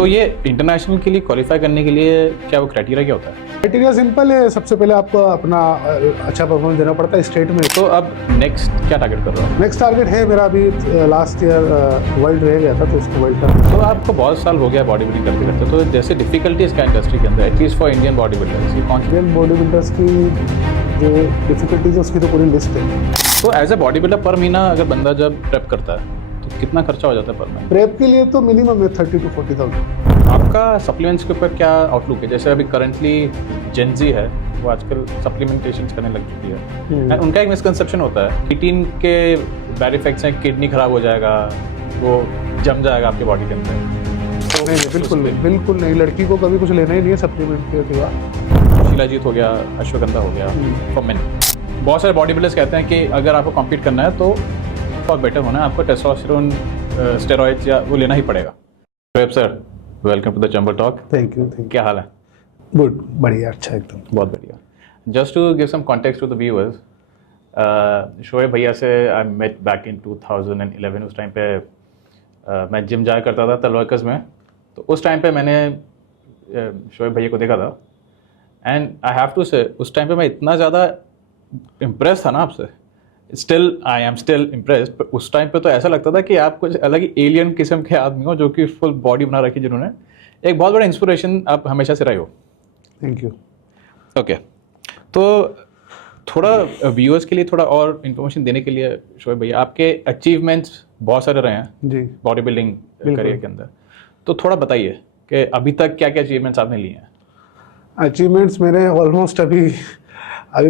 तो ये इंटरनेशनल के लिए क्वालिफाई करने के लिए क्या वो क्राइटेरिया क्या होता है? क्राइटेरिया सिंपल है, सबसे पहले आपको अपना अच्छा परफॉर्मेंस देना पड़ता है स्टेट में। तो अब नेक्स्ट क्या टारगेट कर रहे हो? नेक्स्ट टारगेट है मेरा, अभी लास्ट ईयर वर्ल्ड रह गया था तो उसको वर्ल्ड का। तो आपको बहुत साल हो गया बॉडी बिल्डिंग करते करते, तो जैसे डिफिकल्टीज क्या इंडस्ट्री के अंदर, at least for Indian body builders, ये कौन सी? इंडियन बॉडी बिल्डर्स की जो डिफिकल्टीज है उसकी तो पूरी लिस्ट है। तो एज ए बॉडी बिल्डर पर महीना अगर बंदा जब प्रेप करता है तो कितना खर्चा हो जाता है पर महीना? प्रेप के लिए तो मिनिमम है 30,000 to 40,000। आपका सप्लीमेंट्स के ऊपर क्या आउटलुक है? जैसे अभी करंटली जेनजी है, वो आजकल सप्लीमेंटेशन करने लग चुकी है एंड उनका एक मिसकंसेप्शन होता है किटीन के बैड इफेक्ट्स हैं, किडनी खराब हो जाएगा, वो जम जाएगा आपकी बॉडी के अंदर। नहीं, बिल्कुल नहीं, लड़की को कभी कुछ लेना ही नहीं है सप्लीमेंट के सिवा। शिलाजीत हो गया, अश्वगंधा हो गया फॉर मेन। बहुत सारे बॉडी बिल्डर्स कहते हैं कि अगर आपको कॉम्पीट करना है तो फॉर बेटर होना है आपको टेस्टोस्टेरोन स्टेरॉइड्स या वो लेना ही पड़ेगा। Shoaib sir, welcome to the chamber talk. Thank you. क्या हाल है? गुड, बढ़िया, अच्छा, एकदम बहुत बढ़िया। Just to give some context to the viewers, Shoaib भैया से आई मेट बैक इन 2011। उस टाइम पे मैं जिम जाया करता था तलवरकस में, तो उस टाइम पे मैंने शोएब भैया को देखा था एंड आई हैव टू से उस टाइम पे मैं इतना ज़्यादा इम्प्रेस था ना आपसे। I am still impressed. पर उस टाइम पे तो ऐसा लगता था कि आप कुछ अलग ही एलियन किस्म के आदमी हो, जो कि फुल बॉडी बना रखी, जिन्होंने एक बहुत बड़ा इंस्पिरेशन आप हमेशा से रहे हो। Thank you. ओके, तो थोड़ा व्यूअर्स के लिए थोड़ा और इन्फॉर्मेशन देने के लिए शोएब भैया, आपके अचीवमेंट्स बहुत सारे रहे हैं जी बॉडी बिल्डिंग करियर के अंदर, तो थोड़ा बताइए कि अभी तक क्या क्या अचीवमेंट्स आपने लिए हैं? अचीवमेंट्स मेरे ऑलमोस्ट अभी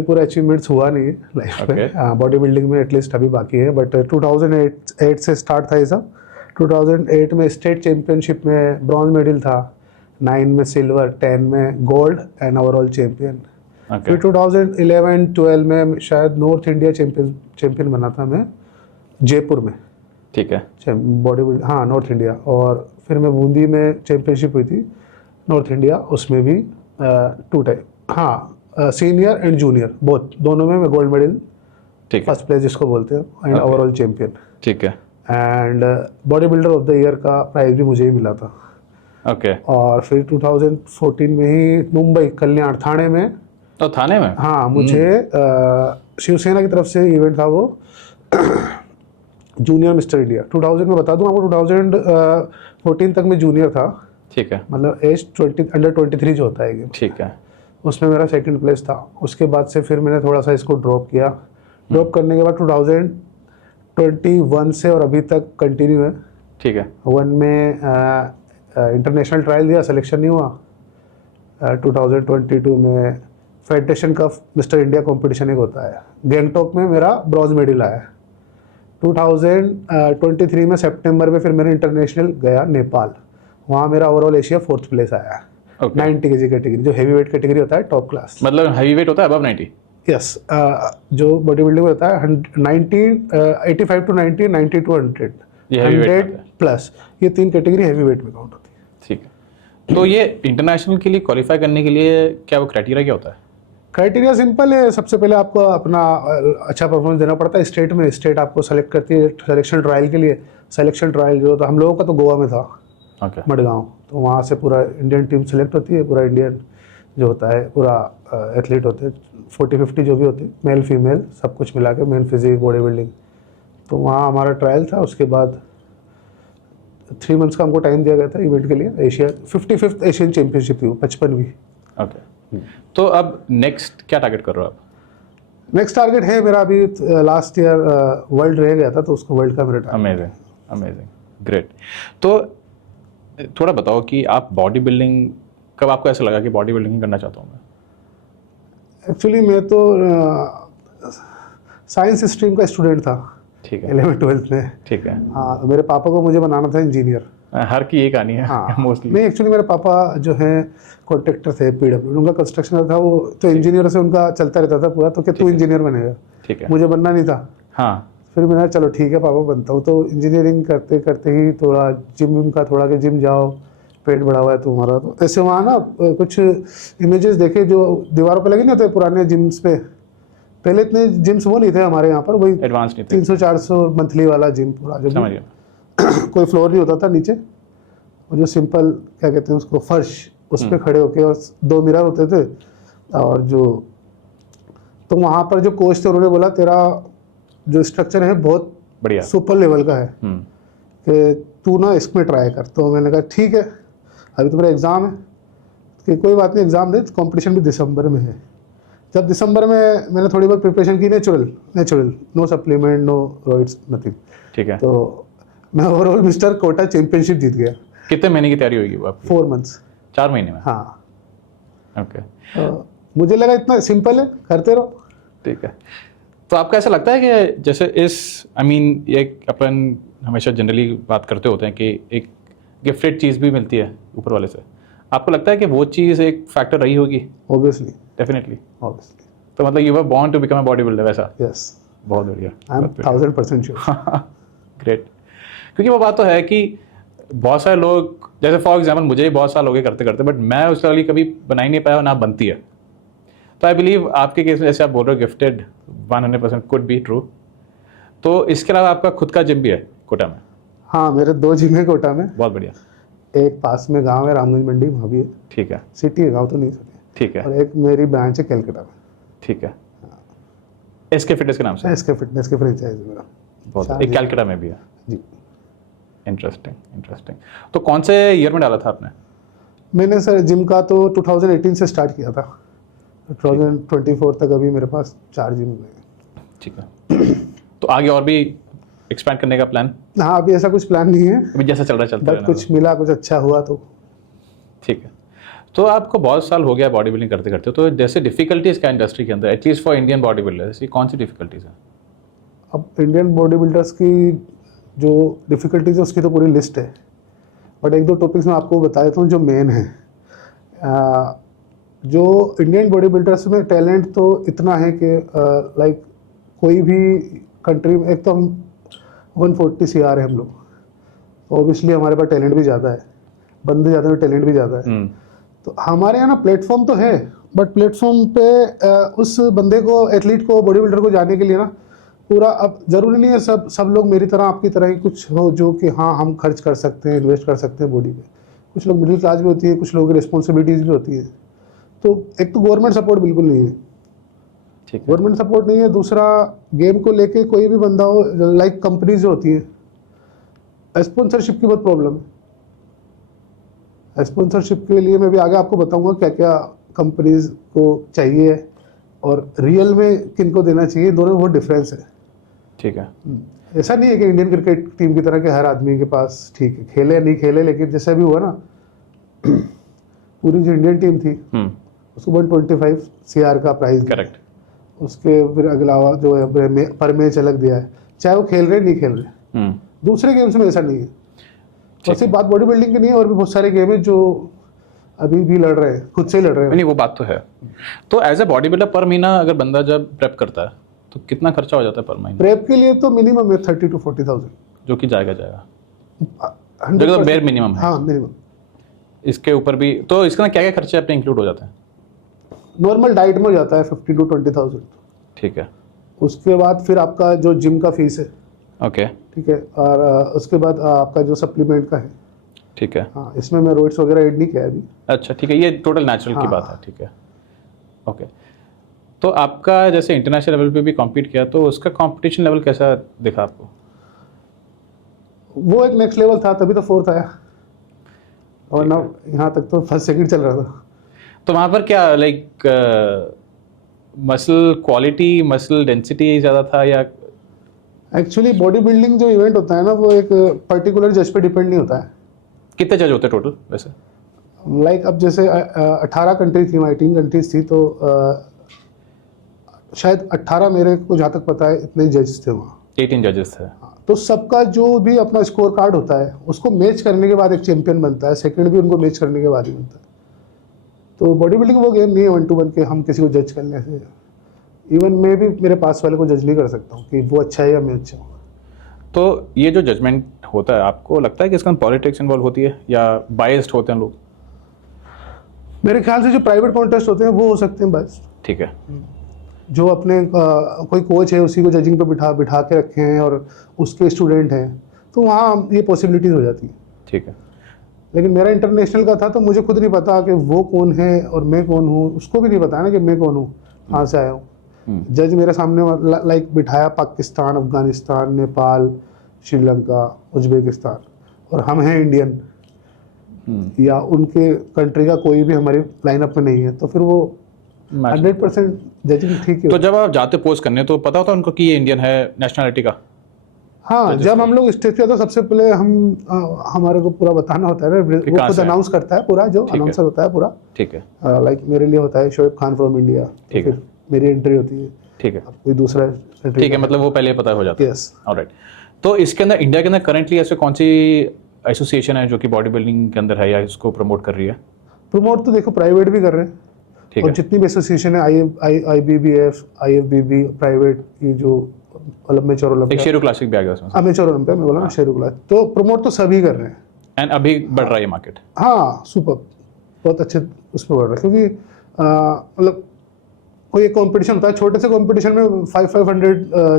पूरा अचीवमेंट्स हुआ नहीं है लाइफ में। बॉडी बिल्डिंग में एटलीस्ट अभी बाकी है, बट 2008 से स्टार्ट था ये सब। 2008 में स्टेट चैम्पियनशिप में ब्रॉन्ज मेडल था, 9 में सिल्वर, 10 में गोल्ड एंड ओवरऑल चैम्पियन। फिर 2011-12 में शायद नॉर्थ इंडिया चैम्पियन बना था मैं जयपुर में। ठीक है, बॉडी बिल्डिंग, हाँ, नॉर्थ इंडिया। और फिर मैं बूंदी में चैम्पियनशिप हुई थी नॉर्थ इंडिया, उसमें भी 2 टाइम, हाँ, सीनियर एंड जूनियर दोनों में मैं गोल्ड मेडल, फर्स्ट प्लेस जिसको बोलते हैं, एंड ओवरऑल चैम्पियन। ठीक है। And body builder of the year का प्राइज भी मुझे ही मिला था। ओके। और फिर 2014 में ही मुंबई कल्याण थाने में, तो थाने में, हाँ, मुझे शिवसेना की तरफ से इवेंट था वो, जूनियर मिस्टर इंडिया 2000 में। बता दूं आपको, 2014 तक मैं जूनियर था। ठीक है, मतलब एज 20 अंडर 23 जो होता है गेम, ठीक है, उसमें मेरा सेकंड प्लेस था। उसके बाद से फिर मैंने थोड़ा सा इसको ड्रॉप किया। ड्रॉप करने के बाद 2021 से और अभी तक कंटिन्यू है। ठीक है। 1 में इंटरनेशनल ट्रायल दिया, सिलेक्शन नहीं हुआ। 2022 में federation cup mister India competition एक होता है, गैंगटॉक में मेरा ब्रॉन्ज मेडल आया। 2023 में सितंबर में फिर मैंने इंटरनेशनल गया नेपाल, वहाँ मेरा ओवरऑल एशिया 4th प्लेस आया। 90 kg कैटेगरी, जो हैवी वेट कैटेगरी होता है, टॉप क्लास। मतलब हैवी वेट होता है अबव 90? यस, जो बॉडी बिल्डिंग में होता है 85 to 90, 90 to 100, 100 प्लस, ये 3 कैटेगरी हैवी वेट में काउंट होती है। ठीक है। तो ये इंटरनेशनल के लिए क्वालिफाई करने के लिए क्या वो क्राइटेरिया क्या होता है? क्राइटेरिया सिंपल है, सबसे पहले आपको अपना अच्छा परफॉर्मेंस देना पड़ता है स्टेट में। स्टेट आपको सेलेक्ट करती है सिलेक्शन ट्रायल के लिए। सिलेक्शन ट्रायल जो था हम लोगों का तो गोवा में था, मडगांव, तो वहाँ से पूरा इंडियन टीम सेलेक्ट होती है। पूरा इंडियन जो होता है, पूरा एथलीट होते हैं, 40-50 जो भी होते हैं, मेल फीमेल सब कुछ मिला के, मेन फिजिक, बॉडी बिल्डिंग। तो वहाँ हमारा ट्रायल था। उसके बाद 3 मंथ्स का हमको टाइम दिया गया था इवेंट के लिए। एशिया 55th एशियन चैम्पियनशिप थी वो, 55वीं। ओके, तो अब नेक्स्ट क्या टारगेट कर रहे हो आप? नेक्स्ट टारगेट है मेरा, अभी लास्ट ईयर वर्ल्ड रह गया था तो उसको वर्ल्ड का मेरा टारगेट। Amazing, amazing, great. तो थोड़ा बताओ कि आप बॉडी बिल्डिंग, कब आपको ऐसा लगा कि बॉडी बिल्डिंग करना चाहता हूँ मैं? एक्चुअली मैं तो साइंस स्ट्रीम का स्टूडेंट था। ठीक है, 11th-12th में। ठीक है, हाँ, तो मेरे पापा को मुझे बनाना था इंजीनियर। हर की ये कहानी है। हाँ, मोस्टली नहीं, एक्चुअली मेरे पापा जो हैं कॉन्ट्रैक्टर थे, पीडब्ल्यू, उनका कंस्ट्रक्शन था वो, तो इंजीनियर से उनका चलता रहता था पूरा। तो कि तू इंजीनियर बनेगा। ठीक है, मुझे बनना नहीं था। हाँ, फिर मैंने चलो ठीक है पापा बनता हूँ। तो इंजीनियरिंग करते करते ही थोड़ा जिम का, थोड़ा कि जिम जाओ, पेट बढ़ा हुआ है तुम्हारा, तो ऐसे वहाँ ना कुछ इमेजेस देखे जो दीवारों पे लगे नहीं होते पुराने जिम्स पे। पहले इतने जिम्स वो नहीं थे हमारे यहाँ पर, वही एडवांस नहीं थे, 300-400 मंथली वाला जिम पूरा, जब कोई फ्लोर नहीं होता था नीचे, और जो सिंपल क्या कहते हैं उसको फर्श, उस पर खड़े होके, और 2 मिरर होते थे। और जो तो वहाँ पर जो कोच थे उन्होंने बोला तेरा जो स्ट्रक्चर है बहुत बढ़िया। सुपर लेवल का है कि तू ना इसमें ट्राई कर। तो मैंने कहा ठीक है, अभी तो मेरा एग्ज़ाम है कि कोई बात नहीं, एग्ज़ाम दे, कंपटीशन भी दिसंबर में है। जब दिसंबर में मैंने थोड़ी बहुत प्रिपरेशन की, natural, no supplement, no roids, nothing. ठीक है। तो मैं ओवरऑल मिस्टर कोटा चैंपियनशिप जीत गया। कितने महीने की तैयारी होगी वो आपकी? 4 मंथ्स। 4 महीने में? हाँ। ओके। तो मुझे लगा इतना सिंपल है, करते रहो। ठीक है। तो आपको ऐसा लगता है कि जैसे एक अपन हमेशा जनरली बात करते होते हैं कि एक गिफ्टेड चीज़ भी मिलती है ऊपर वाले से, आपको लगता है कि वो चीज़ एक फैक्टर रही होगी? ऑब्वियसली। डेफिनेटली। तो मतलब you were born to become a body builder वैसा? यस। बहुत बढ़िया। I am 1000% sure. ग्रेट। क्योंकि वो बात तो है कि बहुत सारे लोग, जैसे फॉर एग्जाम्पल मुझे ही बहुत साल हो गए करते करते, बट मैं उस वाली कभी बना ही नहीं पाया, ना बनती है। तो आई बिलीव आपके केस में जैसे आप बोल रहे हो गिफ्टेड 100% कुड बी ट्रू। तो इसके अलावा आपका खुद का जिम भी है कोटा में? हाँ, मेरे 2 जिम है कोटा में। बहुत बढ़िया। एक पास में गांव है रामगंज मंडी, वहाँ भी है। ठीक है। सिटी है, गांव तो नहीं सिटी। ठीक है। और एक मेरी ब्रांच है कलकत्ता में। ठीक है। एसके फिटनेस के नाम से? एसके फिटनेस के फ्रेंचाइज मेरा। बहुत। एक कलकत्ता में भी है? जी। इंटरेस्टिंग। तो कौन से ईयर में डाला था आपने? मैंने सर जिम का तो 2018 से स्टार्ट किया था, 2024 तक अभी मेरे पास 4 जिम हैं। ठीक है। तो आगे और भी एक्सपैंड करने का प्लान? हाँ, अभी ऐसा कुछ प्लान नहीं है, अभी जैसा चल रहा है चलता बट कुछ मिला, कुछ अच्छा हुआ तो। ठीक है। तो आपको बहुत साल हो गया बॉडी बिल्डिंग करते करते, तो जैसे डिफिकल्टीज क्या इंडस्ट्री के अंदर, at least for Indian body builders, कौन सी डिफिकल्टीज है? अब इंडियन बॉडी बिल्डर्स की जो डिफ़िकल्टीज है उसकी तो पूरी लिस्ट है, बट 1-2 टॉपिक्स मैं आपको बता देता हूँ जो मेन है। जो इंडियन बॉडी बिल्डर्स में टैलेंट तो इतना है कि लाइक कोई भी कंट्री में, एक तो हम 140 CR है हम लोग, तो ऑब्वियसली हमारे पास टैलेंट भी ज़्यादा है, बंदे ज़्यादा हैं, टैलेंट भी ज़्यादा है। तो हमारे यहाँ ना प्लेटफॉर्म तो है, बट प्लेटफॉर्म पे उस बंदे को, एथलीट को, बॉडी बिल्डर को जाने के लिए ना पूरा, अब ज़रूरी नहीं है सब लोग मेरी तरह, आपकी तरह ही कुछ हो जो कि हाँ हम खर्च कर सकते हैं, इन्वेस्ट कर सकते हैं बॉडी पे। कुछ लोग मिडिल क्लास भी होती है, कुछ लोगों की रिस्पॉन्सिबिलिटीज़ भी होती है। तो एक तो गवर्नमेंट सपोर्ट बिल्कुल नहीं है, ठीक है। गवर्नमेंट सपोर्ट नहीं है। दूसरा, गेम को लेके कोई भी बंदा हो, लाइक कंपनीज जो होती है, स्पॉन्सरशिप की बहुत प्रॉब्लम है। स्पॉन्सरशिप के लिए मैं भी आगे आपको बताऊंगा क्या क्या कंपनीज को चाहिए और रियल में किनको देना चाहिए, दोनों में बहुत डिफरेंस है। ठीक है। ऐसा नहीं है कि इंडियन क्रिकेट टीम की तरह के हर आदमी के पास, ठीक है, खेले नहीं खेले, लेकिन जैसे भी हुआ ना, पूरी जो इंडियन टीम थी उसको 125 CR का प्राइस, करेक्ट। उसके फिर अगलावा जो है पर मैच अलग दिया है, चाहे वो खेल रहे नहीं खेल रहे। दूसरे गेम्स में ऐसा नहीं है। और सिर्फ बात बॉडी बिल्डिंग की नहीं है, और भी बहुत सारे गेम है जो अभी भी लड़ रहे हैं, खुद से ही लड़ रहे हैं। नहीं, वो बात तो है। तो एज ए बॉडी बिल्डर पर महीना अगर बंदा जब प्रेप करता है तो कितना खर्चा हो जाता है पर महीना? प्रेप के लिए तो मिनिमम है 30 to 40,000, जो कि जाएगा 100%। जो बेयर मिनिमम है। हाँ, मिनिमम। इसके ऊपर भी तो इसका क्या क्या खर्चे अपने इंक्लूड हो जाते हैं? नॉर्मल डाइट में हो जाता है 15 to 20,000। ठीक है। उसके बाद फिर आपका जो जिम का फीस है, ओके। ठीक है, और उसके बाद आपका जो सप्लीमेंट का है। ठीक है। हाँ, इसमें मैं रोइड्स वगैरह ऐड नहीं किया है अभी। अच्छा, ठीक है, ये टोटल नेचुरल की बात है। ठीक है। ओके। तो आपका जैसे इंटरनेशनल लेवल पे भी कॉम्पीट किया, तो उसका कंपटीशन लेवल कैसा दिखा आपको? वो एक नेक्स्ट लेवल था, तभी तो 4th आया, और ना यहाँ तक तो 1st 2nd चल रहा था। तो वहाँ पर क्या like muscle quality, muscle density ज़्यादा था, या एक्चुअली बॉडी बिल्डिंग जो इवेंट होता है ना, वो एक पर्टिकुलर जज पे डिपेंड नहीं होता है। कितने जज होते हैं टोटल वैसे? लाइक अब जैसे 18 कंट्री थी, 18 कंट्रीज थी, तो शायद 18, मेरे को जहाँ तक पता है इतने जजेस थे वहाँ। 18 जजेस थे। तो सबका जो भी अपना स्कोर कार्ड होता है उसको मैच करने के बाद एक चैंपियन बनता है, सेकंड भी उनको मैच करने के बाद ही बनता है। तो बॉडी बिल्डिंग वो गेम नहीं है 1 to 1 के हम किसी को जज करने से। इवन मैं भी मेरे पास वाले को जज नहीं कर सकता हूँ कि वो अच्छा है या मैं अच्छा हूँ। तो ये जो जजमेंट होता है, आपको लगता है कि इसका पॉलिटिक्स इन्वॉल्व होती है या बायस्ड होते हैं लोग? मेरे ख्याल से जो प्राइवेट कॉन्टेस्ट होते हैं वो हो सकते हैं बस। ठीक है। जो अपने कोई कोच है उसी को जजिंग पे बिठा के रखे हैं और उसके स्टूडेंट हैं, तो वहाँ ये पॉसिबिलिटीज हो जाती है। ठीक है। लेकिन मेरा इंटरनेशनल का था तो मुझे खुद नहीं पता कि वो कौन है और मैं कौन हूँ, उसको भी नहीं पता है ना कि मैं कौन हूँ, कहाँ से आया हूँ। जज मेरे सामने लाइक बिठाया पाकिस्तान, अफगानिस्तान, नेपाल, श्रीलंका, उज्बेकिस्तान, और हम हैं इंडियन, या उनके कंट्री का कोई भी हमारी लाइनअप में नहीं है, तो फिर वो 100% जजिंग ठीक है। तो जब आप जाते पोस्ट करने तो पता होता उनको कि ये इंडियन है नेशनलिटी का? हाँ, जब हम लोग स्टेज पे आते सबसे पहले हमारे को पूरा बताना होता है ना, वो खुद अनाउंस करता है पूरा, जो अनाउंसर होता है पूरा, ठीक है, लाइक मेरे लिए होता है शोएब खान फ्रॉम इंडिया, फिर मेरी एंट्री होती है, ठीक है, कोई दूसरा, ठीक है, मतलब वो पहले पता हो जाता है। Yes, alright. तो इसके अंदर इंडिया के अंदर करंटली ऐसे कौन सी एसोसिएशन है जो कि बॉडी बिल्डिंग के अंदर है या इसको प्रमोट कर रही है? प्रमोट तो देखो प्राइवेट भी कर रहे हैं, ठीक और है, जितनी भी एसोसिएशन है, IBBF, IFBB, प्राइवेट की जो अमेच्योर एक ओलंपिया, शेरू क्लासिक भी आ गया उसमें, अमेच्योर ओलंपिया मैं बोला ना, शेरू क्लास, तो प्रमोट तो सभी कर रहे हैं। एंड अभी बढ़ रहा है ये मार्केट? हाँ, सुपर, बहुत अच्छे उस पर बढ़ रहा है, क्योंकि मतलब कोई एक कंपटीशन होता है, छोटे से कंपटीशन में 500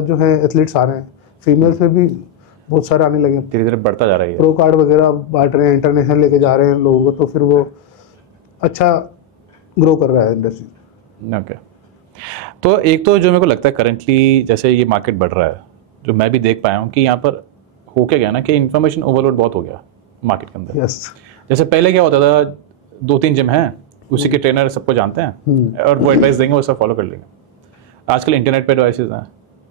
जो है एथलीट्स आ रहे हैं, फीमेल्स में भी बहुत सारे आने लगे, धीरे धीरे बढ़ता जा रहा है। प्रो कार्ड वगैरह बांट रहे हैं, इंटरनेशनल लेके जा रहे हैं लोगों को, तो फिर वो अच्छा ग्रो कर रहा है इंडस्ट्री। ओके। तो एक तो जो मेरे को लगता है करंटली जैसे ये मार्केट बढ़ रहा है, जो मैं भी देख पाया हूँ कि यहाँ पर हो क्या गया ना कि इन्फॉर्मेशन ओवरलोड बहुत हो गया मार्केट के अंदर। यस, जैसे पहले क्या होता था, 2-3 जिम हैं, उसी के ट्रेनर सबको जानते हैं और वो एडवाइस देंगे, वो सब फॉलो कर लेंगे। आजकल इंटरनेट पे एडवाइसेस हैं,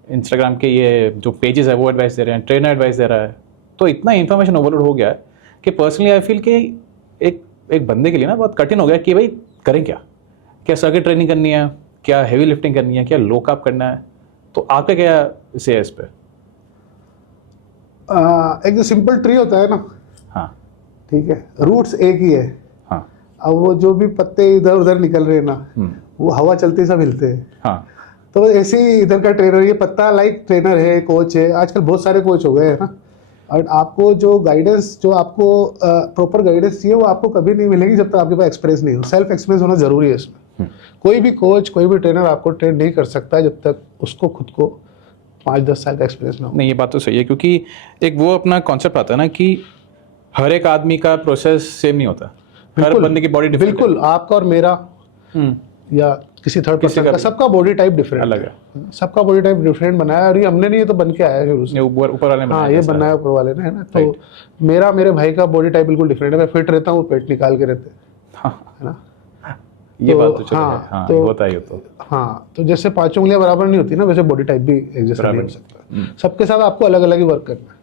इंस्टाग्राम के ये जो पेजेस है वो एडवाइस दे रहे हैं, ट्रेनर एडवाइस दे रहा है, तो इतना इन्फॉर्मेशन ओवरलोड हो गया है कि पर्सनली आई फील कि एक बंदे के लिए ना बहुत कठिन हो गया कि भाई करें क्या सर्किट ट्रेनिंग करनी है, क्या हेवी लिफ्टिंग करनी है, क्या लो कार्ब करना है। तो आपका क्या से है इस पे? एक जो सिंपल ट्री होता है ना, हाँ, ठीक है, रूट्स एक ही है, हाँ, अब वो जो भी पत्ते इधर उधर निकल रहे हैं ना, वो हवा चलते सब हिलते हैं। हाँ, तो ऐसे ही इधर का ट्रेनर, ये पत्ता लाइक ट्रेनर है, कोच है, आजकल बहुत सारे कोच हो गए हैं ना, और आपको जो गाइडेंस, जो आपको प्रॉपर गाइडेंस चाहिए, वो आपको कभी नहीं मिलेगी जब तक आपके पास एक्सपीरियंस नहीं हो। सेल्फ एक्सपीरियंस होना जरूरी है इसमें। कोई भी कोच, कोई भी ट्रेनर आपको ट्रेन नहीं कर सकता है जब तक उसको खुद को 5-10 साल का एक्सपीरियंस ना हो। नहीं, ये बात तो सही है, क्योंकि एक वो अपना कॉन्सेप्ट आता है ना कि हर एक आदमी का प्रोसेस सेम नहीं होता, हर बंदे की बॉडी डिफरेंट बिल्कुल, आपका और मेरा या किसी थर्ड पर्सन का, सबका बॉडी टाइप डिफरेंट अलग है, सबका बॉडी टाइप डिफरेंट बनाया, और ये हमने नहीं, ये तो बन के आया है शुरू से। ऊपर वाले ने हाँ, बनाया ये बनाया ऊपर वाले ने, है ना। तो मेरे भाई का बॉडी टाइप बिल्कुल डिफरेंट है, मैं फिट रहता हूँ, पेट निकाल के रहते हैं, है ना। ये तो, बात तो चलो हाँ, है, हाँ, तो, होता है ये तो। हाँ, तो जैसे 5 उंगलियां बराबर नहीं होती ना, वैसे बॉडी टाइप भी एक जैसा नहीं हो सकता। सबके साथ आपको अलग अलग ही वर्क करना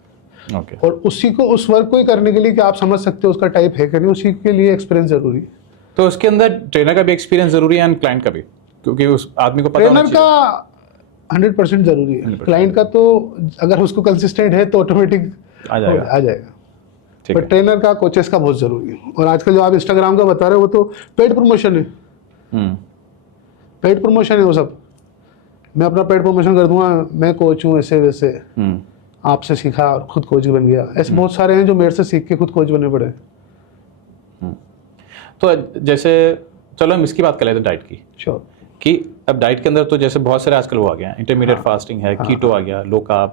है, ओके। और उसी को, उस वर्क को ही करने के लिए कि आप समझ सकते हो उसका टाइप है कि नहीं, उसी के लिए एक्सपीरियंस जरूरी है। तो उसके अंदर ट्रेनर का भी एक्सपीरियंस जरूरी है एंड क्लाइंट का भी, क्योंकि उस आदमी को पता होना ट्रेनर का 100% जरूरी है, क्लाइंट का तो अगर उसको कंसिस्टेंट है तो ऑटोमेटिक आ जाएगा। पर ट्रेनर का, कोचेस का बहुत जरूरी है। और आजकल जो आप इंस्टाग्राम का बता रहे हो, वो तो पेड प्रमोशन है, पेड प्रमोशन है वो सब। मैं अपना पेड प्रमोशन कर दूंगा, मैं कोच हूँ ऐसे वैसे, आपसे सीखा और खुद कोच बन गया। ऐसे बहुत सारे हैं जो मेरे से सीख के खुद कोच बने पड़े। तो जैसे चलो हम इसकी बात कर लेते हैं डाइट की, श्योर, कि अब डाइट के अंदर तो जैसे बहुत सारे आजकल वो आ गया, इंटरमीडिएट फास्टिंग है, कीटो आ गया, लो कार्ब,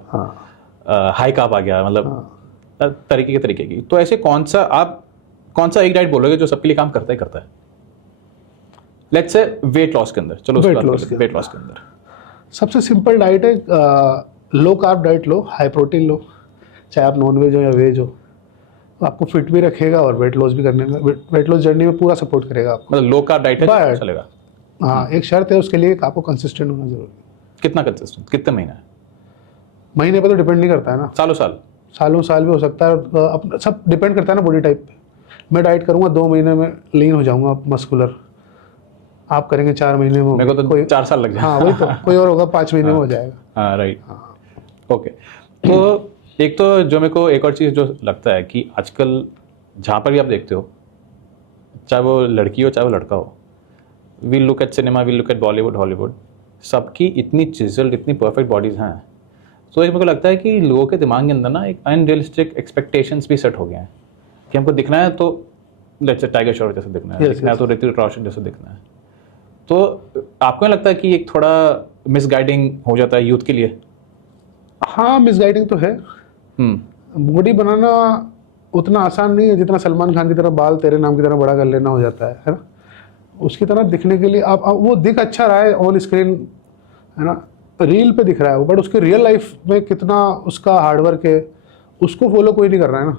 हाई कार्ब आ गया, मतलब तरीके की। तो ऐसे कौन सा एक डाइट बोलोगे जो सबके लिए काम करता है? लेट्स से वेट लॉस के अंदर, चलो वेट लॉस के अंदर सबसे सिंपल डाइट है, लो कार्ब डाइट लो, हाई प्रोटीन लो, चाहे आप नॉन वेज हो या वेज हो, आपको फिट भी रखेगा और वेट लॉस भी करने में, वेट लॉस जर्नी में पूरा सपोर्ट करेगा आपको। मतलब लो कार्ब डाइट है, चलेगा? हाँ, एक शर्त है उसके लिए, आपको कंसिस्टेंट होना जरूरी है। कितना कंसिस्टेंट, कितने महीना? महीने पे तो डिपेंड नहीं करता है ना, सालों साल भी हो सकता है, अपना सब डिपेंड करता है ना बॉडी टाइप पे। मैं डाइट करूंगा 2 महीने में लीन हो जाऊंगा मस्कुलर, आप करेंगे 4 महीने में, मेरे को तो 4 साल लग जाए। हाँ, वही तो, कोई और होगा 5 महीने में हो जाएगा। हाँ, राइट, ओके। तो एक तो जो मेरे को एक और चीज़ जो लगता है कि आजकल जहाँ पर भी आप देखते हो, चाहे वो लड़की हो चाहे वो लड़का हो, we look at cinema, we look at Bollywood, Hollywood, सबकी इतनी चिजल्ड, इतनी परफेक्ट बॉडीज़ हैं। तो एक मेरे को लगता है कि लोगों के दिमाग के अंदर ना एक अनरियलिस्टिक एक्सपेक्टेशंस भी सेट हो गए हैं कि हमको दिखना है तो लेट्स से टाइगर श्रॉफ जैसे दिखना है, दिखना है तो ऋतिक रोशन जैसे दिखना है। तो आपको नहीं लगता है कि एक थोड़ा मिसगाइडिंग हो जाता है यूथ के लिए? हाँ, मिसगाइडिंग तो है। बॉडी बनाना उतना आसान नहीं है जितना सलमान खान की तरह बाल तेरे नाम की तरह बड़ा कर लेना हो जाता है ना। उसकी तरह दिखने के लिए आप वो दिख अच्छा रहा है ऑन स्क्रीन, है ना, रील पे दिख रहा है वो, बट उसके रियल लाइफ में कितना उसका हार्डवर्क है, उसको फॉलो कोई नहीं कर रहा है ना।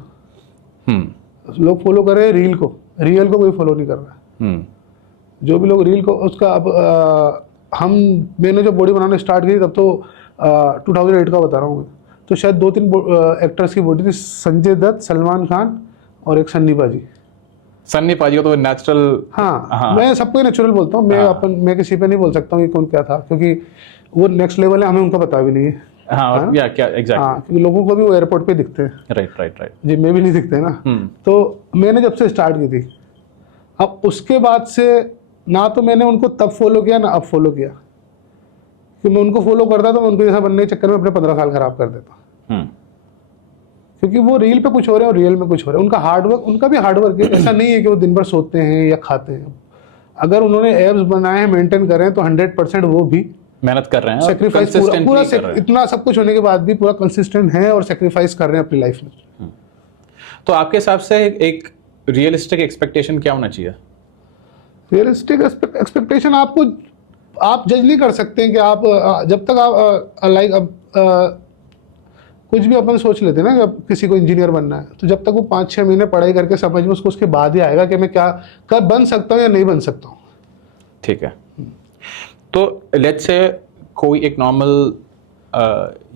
लोग फॉलो कर रहे हैं रील को, रियल को कोई फॉलो नहीं कर रहा है। जो भी लोग रील को उसका अब मैंने जब बॉडी बनाना स्टार्ट की तब तो 2008 का बता रहा हूँ मैं, तो शायद 2-3 एक्टर्स की बॉडी थी, संजय दत्त, सलमान खान और एक सन्नी पाजी। सन्नी पाजी तो नेचुरल। हाँ, मैं सबको नेचुरल बोलता हूँ, मैं किसी पे नहीं बोल सकता हूँ कि कौन क्या था, क्योंकि वो नेक्स्ट लेवल है, हमें उनका पता भी नहीं है। हाँ, या क्या एग्जैक्टली। हाँ, क्योंकि लोगों को भी वो एयरपोर्ट पे दिखते हैं। राइट। जिम में भी नहीं दिखते ना। तो मैंने जब से स्टार्ट की थी, अब उसके बाद से ना तो मैंने उनको तब फॉलो किया ना अब फॉलो किया, कि मैं उनको फॉलो करता तो मैं उनको जैसा बनने के चक्कर में अपने 15 साल खराब कर देता। क्योंकि वो रील पे कुछ हो रहा है और रियल में कुछ हो रहा है। उनका हार्डवर्क, उनका भी हार्डवर्क है, ऐसा नहीं है कि वो दिन भर सोते हैं या खाते हैं। अगर उन्होंने एब्स बनाए हैं, मेंटेन कर रहे हैं, तो 100% वो भी मेहनत कर रहे हैं, सेक्रीफाइस पूरा इतना सब कुछ होने के बाद भी पूरा कंसिस्टेंट है और सेक्रीफाइस कर रहे हैं अपनी लाइफ में। तो आपके हिसाब से एक रियलिस्टिक एक्सपेक्टेशन क्या होना चाहिए? रियलिस्टिक एक्सपेक्टेशन आपको, आप जज नहीं कर सकते हैं कि आप जब तक आप लाइक अब कुछ भी अपन सोच लेते हैं ना कि अब किसी को इंजीनियर बनना है, तो जब तक वो 5-6 महीने पढ़ाई करके समझ में उसको उसके बाद ही आएगा कि मैं क्या कब बन सकता हूँ या नहीं बन सकता हूँ। ठीक है। तो लेट्स से कोई एक नॉर्मल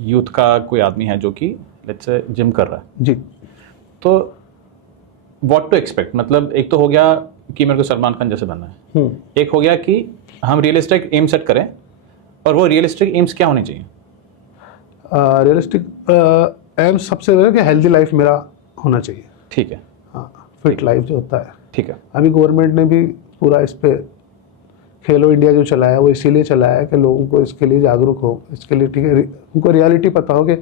यूथ का कोई आदमी है जो कि लेट्स से जिम कर रहा है जी, तो व्हाट टू एक्सपेक्ट, मतलब एक तो हो गया कि मेरे को सलमान खान जैसे बनना है, एक हो गया कि हम रियलिस्टिक एम सेट करें, और वो रियलिस्टिक एम्स क्या होने चाहिए? रियलिस्टिक एम सबसे पहले कि हेल्दी लाइफ मेरा होना चाहिए। ठीक है। हाँ, फिट लाइफ जो होता है। ठीक है। अभी गवर्नमेंट ने भी पूरा इस पे खेलो इंडिया जो चलाया है वो इसीलिए चलाया है कि लोगों को इसके लिए जागरूक हो, इसके लिए, ठीक है, उनको रियलिटी पता हो कि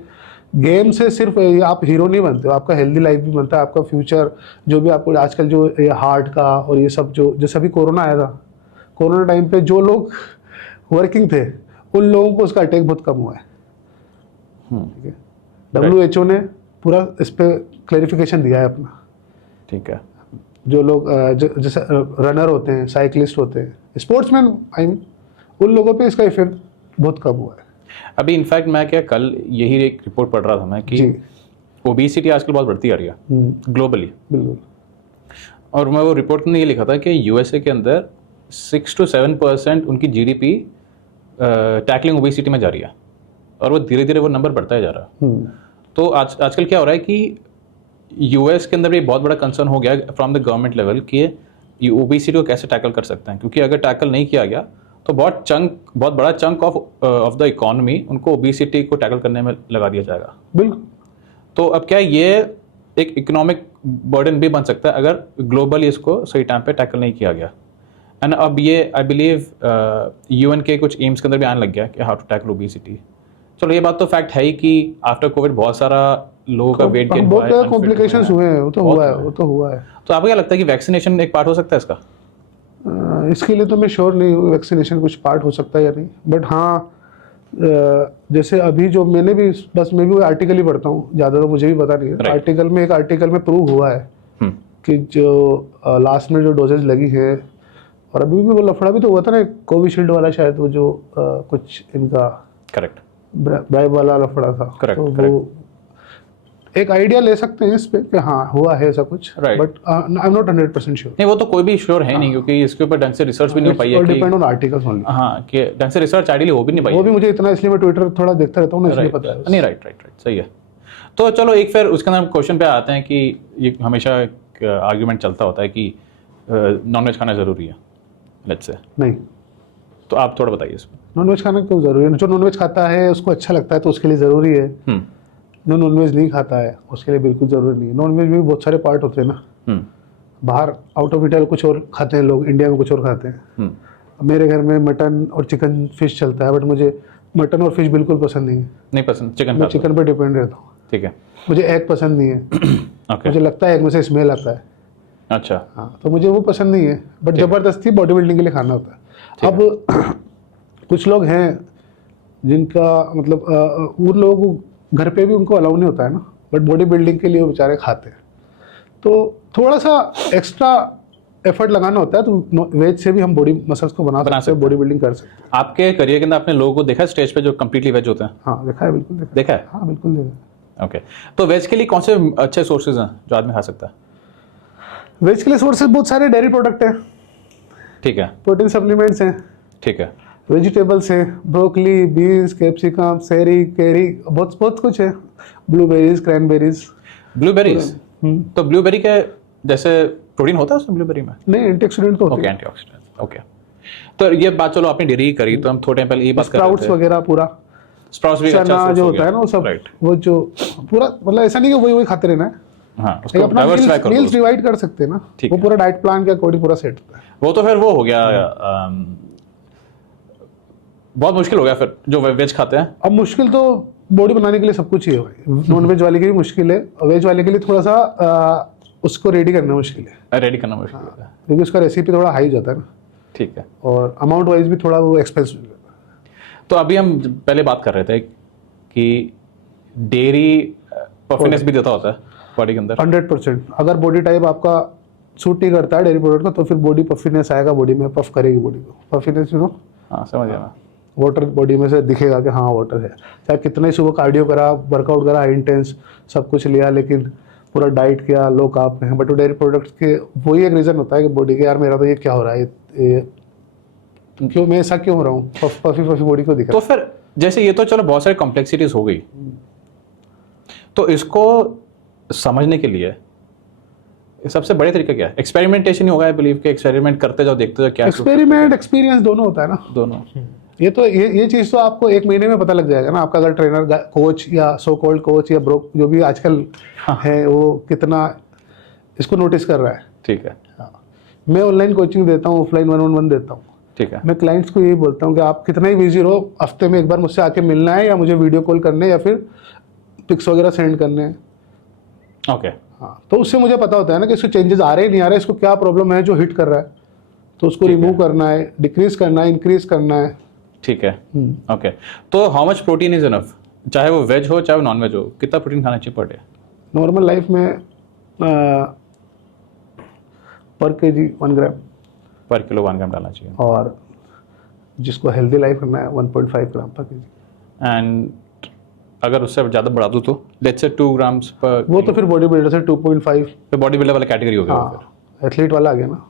गेम से सिर्फ आप हीरो नहीं बनते हो, आपका हेल्दी लाइफ भी बनता है, आपका फ्यूचर जो भी आपको आजकल जो हार्ट का और ये सब जो जैसे अभी कोरोना आया था, कोरोना टाइम पे जो लोग वर्किंग थे उन लोगों को उसका अटैक बहुत कम हुआ है। ठीक है, WHO ने पूरा इस पे क्लैरिफिकेशन दिया है अपना। ठीक है। जो लोग जैसे रनर होते हैं, साइकिलिस्ट होते हैं, स्पोर्ट्समैन, आई मीन, उन लोगों पे इसका इफेक्ट बहुत कम हुआ है। अभी इनफैक्ट मैं क्या कल यही एक रिपोर्ट पढ़ रहा था मैं कि ओबेसिटी आजकल बहुत बढ़ती आ रही है ग्लोबली। बिल्कुल। और मैं वो रिपोर्ट में ये लिखा था कि यूएसए के अंदर 6 to 7% उनकी जीडीपी टैकलिंग ओबेसिटी में जा रही है, और वो धीरे धीरे वो नंबर बढ़ता ही जा रहा है। तो आजकल क्या हो रहा है कि यूएस के अंदर भी बहुत बड़ा कंसर्न हो गया फ्रॉम द गवर्नमेंट लेवल कि ये ओबेसिटी को कैसे टैकल कर सकते हैं, क्योंकि अगर टैकल नहीं किया गया तो बहुत बड़ा चंक ऑफ द इकोनॉमी उनको ओबेसिटी को टैकल करने में लगा दिया जाएगा। बिल्कुल। तो अब क्या ये एक इकोनॉमिक बर्डन भी बन सकता है अगर ग्लोबली इसको सही टाइम पे टैकल नहीं किया गया। एंड अब ये आई बिलीव UN के कुछ एम्स के अंदर भी आने लग गया कि हाउ टू टैकल ओबेसिटी। चलो ये बात तो फैक्ट है ही कि आफ्टर कोविड बहुत सारा लोगों का वेट गेन हुआ है, बहुत कॉम्प्लिकेशंस हुए हैं, वो तो हुआ है। तो आपको क्या लगता है कि वैक्सीनेशन एक पार्ट हो सकता है इसका? इसके लिए तो मैं श्योर नहीं हूँ वैक्सीनेशन कुछ पार्ट हो सकता है या नहीं, बट हाँ, जैसे अभी जो मैं भी आर्टिकल ही पढ़ता हूँ, ज़्यादा तो मुझे भी पता नहीं है। एक आर्टिकल में प्रूव हुआ है कि जो लास्ट में जो डोजेज लगी है, और अभी भी वो लफड़ा भी तो हुआ था ना कोविशील्ड वाला, शायद वो जो कुछ इनका करेक्ट ब्राइब वाला लफड़ा था। करेक्ट, तो वो एक आइडिया ले सकते हैं इस पे कि हाँ हुआ है ऐसा कुछ, but I am not 100% sure. नहीं, वो तो कोई भी श्योर है नहीं, क्योंकि इसके ऊपर ढंग से रिसर्च भी नहीं हो पाई है। Depend on articles only. हाँ, कि ढंग से रिसर्च आइडियली हो भी नहीं पाई। वो भी मुझे इतना, इसलिए मैं ट्विटर थोड़ा देखता रहता हूँ ना, इसलिए पता है। नहीं, राइट, सही है। तो चलो एक फिर उसके अंदर क्वेश्चन पे आते हैं कि ये हमेशा आर्ग्यूमेंट चलता होता है कि नॉनवेज खाना जरूरी है, लेट्स से। नहीं, तो आप थोड़ा बताइए इसमें। नॉनवेज खाना क्यों जरूरी है? जो नॉनवेज खाता है उसको अच्छा लगता है तो उसके लिए ज़रूरी है। जो नॉनवेज नहीं खाता है उसके लिए बिल्कुल ज़रूरी नहीं है। नॉनवेज में भी बहुत सारे पार्ट होते हैं ना। बाहर आउट ऑफ इंडिया कुछ और खाते हैं लोग, इंडिया में कुछ और खाते हैं। मेरे घर में मटन और चिकन फिश चलता है, बट मुझे मटन और फिश बिल्कुल पसंद नहीं है। नहीं पसंद? चिकन? मैं चिकन पर डिपेंड रहता हूँ। ठीक है। मुझे एग पसंद नहीं है। मुझे लगता है एग में से स्मेल आता है। अच्छा। हाँ, तो मुझे वो पसंद नहीं है, बट ज़बरदस्ती बॉडी बिल्डिंग के लिए खाना होता है। अब कुछ लोग हैं जिनका मतलब उन लोगों को घर पे भी उनको अलाउ नहीं होता है ना, बट बॉडी बिल्डिंग के लिए वो बेचारे खाते हैं। तो थोड़ा सा एक्स्ट्रा एफर्ट लगाना होता है, तो वेज से भी हम बॉडी मसल्स को बना सकते हैं, बॉडी बिल्डिंग कर सकते हैं। आपके करियर के अंदर आपने लोगों को देखा स्टेज पे जो कम्प्लीटली वेज होते हैं? हाँ देखा है, बिल्कुल देखा है। हाँ बिल्कुल देखा है। ओके, तो वेज के लिए कौन से अच्छे सोर्सेज हैं जो आदमी खा सकता है? वेज के लिए सोर्सेज बहुत सारे डेयरी प्रोडक्ट हैं, ठीक है, प्रोटीन सप्लीमेंट्स हैं, ठीक है, वेजिटेबल्स हैं, ब्रोकली, बीन्स, कैप्सिकम, सेरी, केरी, बहुत बहुत कुछ है, ब्लूबेरीज, क्रैनबेरीज। ब्लूबेरीज। तो ब्लूबेरी के जैसे प्रोटीन होता है उसमें ब्लूबेरी में? नहीं, एंटीऑक्सीडेंट तो होते ओके, हैं। एंटीऑक्सीडेंट। ओके, तो ये बात चलो आपने डेयरी करी, तो हम थोड़े टाइम पहले ये बात कर रहे स्प्राउट्स थे। वगैरह पूरा, स्प्राउट्स भी अच्छा चना source जो हो होता गया। है ना वो सब, राइट। वो जो पूरा, मतलब ऐसा नहीं कि वही वही खाते रहना है, हाँ, एक उसको अपना डाइवर्सिफाई कर मील्स दो। डिवाइड कर सकते हैं ना, ठीक वो है। पूरा डाइट प्लान के अकॉर्डिंग पूरा सेट होता है। वो तो फिर वो हो गया, बहुत मुश्किल हो गया फिर जो वेज खाते हैं। अब मुश्किल तो बॉडी बनाने के लिए सब कुछ ही है भाई, नॉन वेज वाले की भी मुश्किल है, वेज वाले के लिए थोड़ा सा उसको रेडी करना मुश्किल है, रेडी करना मुश्किल होता है। क्योंकि उसका रेसिपी थोड़ा हाई जाता है ना, ठीक है। और अमाउंट वाइज भी थोड़ा वो एक्सपेंसिव है। तो अभी हम पहले बात कर रहे थे कि डेयरी पफिनेस भी देता होता है बॉडी के अंदर। 100%। अगर बॉडी टाइप आपका सूट नहीं करता है डेयरी प्रोडक्ट का, तो फिर बॉडी पफिनेस आएगा, बॉडी में पफ करेगी बॉडी को, पफिनेस यू नो, हाँ, समझ गया मैं। वाटर बॉडी में से दिखेगा कि हाँ वाटर है, चाहे कितना ही सुबह कार्डियो करा, वर्कआउट करा, हाई इंटेंस सब कुछ लिया, लेकिन पूरा डाइट किया, लो कार्ब में है, बट डेयरी प्रोडक्ट्स के वही एक रीज़न होता है कि बॉडी के, यार मेरा तो ये क्या हो रहा है, ये क्यों मैं ऐसा क्यों हो रहा हूँ, पफी पफी बॉडी को दिख रहा तो फिर जैसे ये तो चलो बहुत सारी कॉम्प्लेक्सिटीज हो गई, तो इसको समझने के लिए सबसे बड़े तरीका क्या है? एक्सपेरिमेंटेशन ही होगा, आई बिलीव कि एक्सपेरिमेंट करते जाओ, देखते जाओ क्या है। एक्सपेरिमेंट एक्सपीरियंस दोनों होता है ना, दोनों। ये तो ये चीज़ तो आपको एक महीने में पता लग जाएगा ना, आपका अगर ट्रेनर, कोच या सो कॉल्ड कोच या ब्रो जो भी आजकल है, वो कितना इसको नोटिस कर रहा है। ठीक है, मैं ऑनलाइन कोचिंग देता हूँ, ऑफलाइन 1-on-1 देता हूँ। ठीक है, मैं क्लाइंट्स को यही बोलता हूँ कि आप कितना ही बिजी रहो, हफ्ते में एक बार मुझसे आके मिलना है, या मुझे वीडियो कॉल करने, या फिर पिक्स वगैरह सेंड करने हैं। ओके। हाँ, तो उससे मुझे पता होता है ना कि इसको चेंजेस आ रहे हैं नहीं आ रहे, इसको क्या प्रॉब्लम है जो हिट कर रहा है, तो उसको रिमूव करना है, डिक्रीज करना है, इंक्रीज करना है। ठीक है, ओके। तो how much protein is enough, चाहे वो वेज हो चाहे वो नॉन वेज हो, कितना प्रोटीन खाना चाहिए पर डे? नॉर्मल लाइफ में पर केजी 1 ग्राम, पर किलो 1 ग्राम डालना चाहिए। और जिसको हेल्दी लाइफ करना है 1.5 ग्राम पर केजी। एंड अगर उससे ज़्यादा बढ़ा दूँ तो लेट्स से 2 ग्राम्स पर, वो तो फिर बॉडी बिल्डर से 2.5। फिर बॉडी बिल्डर वाला कैटेगरी हो गया वो फिर। हाँ, एथलीट वाला आ गया ना,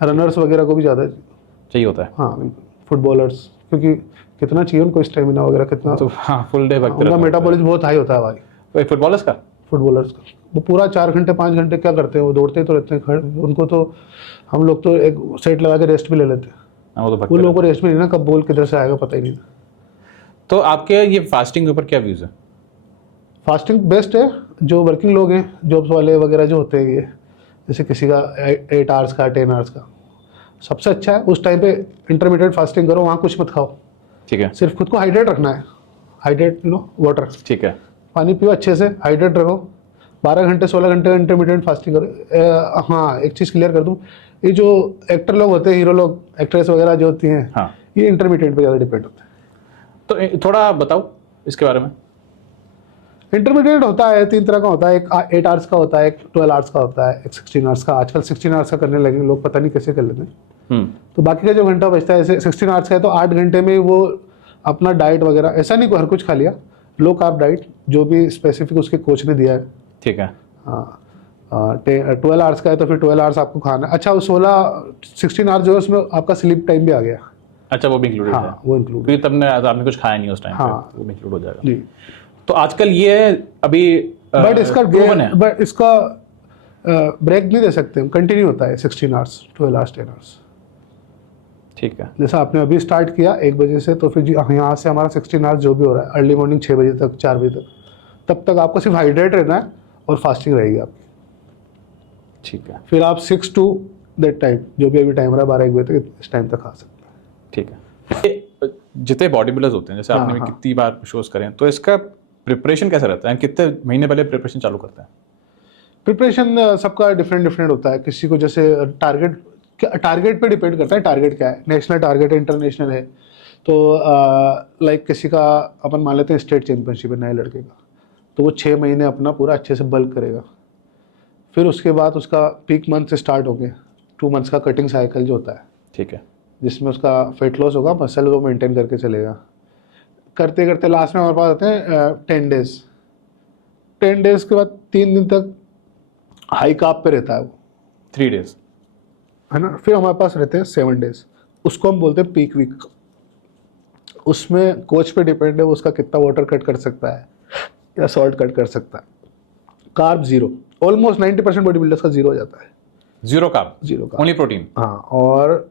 रनर्स वगैरह को भी ज़्यादा। चाहिए होता है। हाँ बिल्कुल, फुटबॉलर्स, क्योंकि कितना चाहिए उनको स्टेमिना वगैरह, कितना तो हाँ, फुल डे वक्त उनका मेटाबॉलिज्म बहुत हाई होता है भाई, फुटबॉलर्स का। फुटबॉलर्स का। वो पूरा 4 घंटे 5 घंटे क्या करते हैं, वो दौड़ते ही तो रहते हैं खड़े, उनको तो हम लोग तो एक सेट लगा के रेस्ट भी ले लेते हैं, हाँ, वो तो वो लोगों को रेस्ट भी नहीं ना, कब बॉल किधर से आएगा पता ही नहीं। तो आपके ये फास्टिंग के ऊपर क्या व्यूज़ है? फास्टिंग बेस्ट है, जो वर्किंग लोग हैं, जॉब्स वाले वगैरह जो होते हैं, ये जैसे किसी का 8 आवर्स का 10 आवर्स का, सबसे अच्छा है उस टाइम पे इंटरमीडिएट फास्टिंग करो, वहाँ कुछ मत खाओ, ठीक है, सिर्फ खुद को हाइड्रेट रखना है, हाइड्रेट यू नो वाटर, ठीक है, पानी पियो अच्छे से, हाइड्रेट रहो, 12 घंटे 16 घंटे इंटरमीडिएट फास्टिंग करो। हाँ, एक चीज़ क्लियर कर दूँ, ये जो एक्टर लोग होते हैं, हीरो लोग, एक्ट्रेस वगैरह जो होती हैं, हाँ, ये इंटरमीडिएट पे ज़्यादा डिपेंड होता है। तो थोड़ा बताओ इसके बारे में। इंटरमीडिएट होता है 3 तरह का होता है, एक 8 आवर्स का होता है, एक 12 आवर्स का होता है, एक 16 आवर्स का। आजकल 16 आवर्स का करने लगे लोग, पता नहीं कैसे कर लेते हैं। तो बाकी का जो घंटा बचता है, जैसे 16 आवर्स का है तो 8 घंटे में वो अपना डाइट वगैरह, ऐसा नहीं को हर कुछ खा लिया, लो कार्ब डाइट जो भी स्पेसिफिक उसके कोच ने दिया है। ठीक है, हाँ, 12 आवर्स का है तो फिर 12 आवर्स आपको खाना है। अच्छा, वो 16 आवर्स जो है उसमें आपका स्लीप टाइम भी आ गया। अच्छा, वो भी इंक्लूडेड है, हाँ, वो इंक्लूड। क्योंकि तब ने आपने कुछ खाया नहीं उस टाइम हाँ, पे, वो भी इंक्लूड हो जाएगा। जी, तो आजकल ये अभी बट इसका proven है। बट इसका ब्रेक नहीं दे सकते हम, कंटिन्यू होता है 16 आवर्स 12 आवर्स 10 आवर्स। ठीक है, जैसा आपने अभी स्टार्ट किया 1 बजे से, तो फिर यहाँ से हमारा 16 आवर्स जो भी हो रहा है, अर्ली मॉर्निंग 6 बजे तक 4 बजे तक, तब तक आपको सिर्फ हाइड्रेट रहना है और फास्टिंग रहेगी आपकी। ठीक है, फिर आप 6 to दैट टाइम, जो भी अभी टाइम रहा 12-1 बजे तक, इस टाइम तक खा सकते हैं। ठीक है। ये जितने बॉडी बिल्डर्स होते हैं, जैसे आपने भी हाँ। कितनी बार शोज करें, तो इसका प्रिपरेशन कैसा रहता है? कितने महीने पहले प्रिपरेशन चालू करते हैं? प्रिपरेशन सबका डिफरेंट होता है। किसी को जैसे टारगेट पे डिपेंड करता है, टारगेट क्या है, नेशनल टारगेट है, इंटरनेशनल है। तो लाइक किसी का अपन मान लेते हैं स्टेट चैंपियनशिप है नए लड़के का, तो वो 6 महीने अपना पूरा अच्छे से बल्क करेगा। फिर उसके बाद उसका पीक मंथ से स्टार्ट हो गया 2 मंथ्स का कटिंग साइकिल जो होता है, ठीक है, जिसमें उसका फेट लॉस होगा, मसल वो मेंटेन करके चलेगा। करते करते लास्ट में हमारे पास आते हैं 10 डेज। 10 डेज के बाद 3 दिन तक हाई कार्ब पे रहता है वो, 3 days, है ना। फिर हमारे पास रहते हैं 7 डेज, उसको हम बोलते हैं पीक वीक। उसमें कोच पे डिपेंड है वो उसका कितना वाटर कट कर सकता है या सॉल्ट कट कर सकता है। Carb zero, almost 90% body builders का जीरो हो जाता है। 0 carb, zero carb, only protein, हाँ। और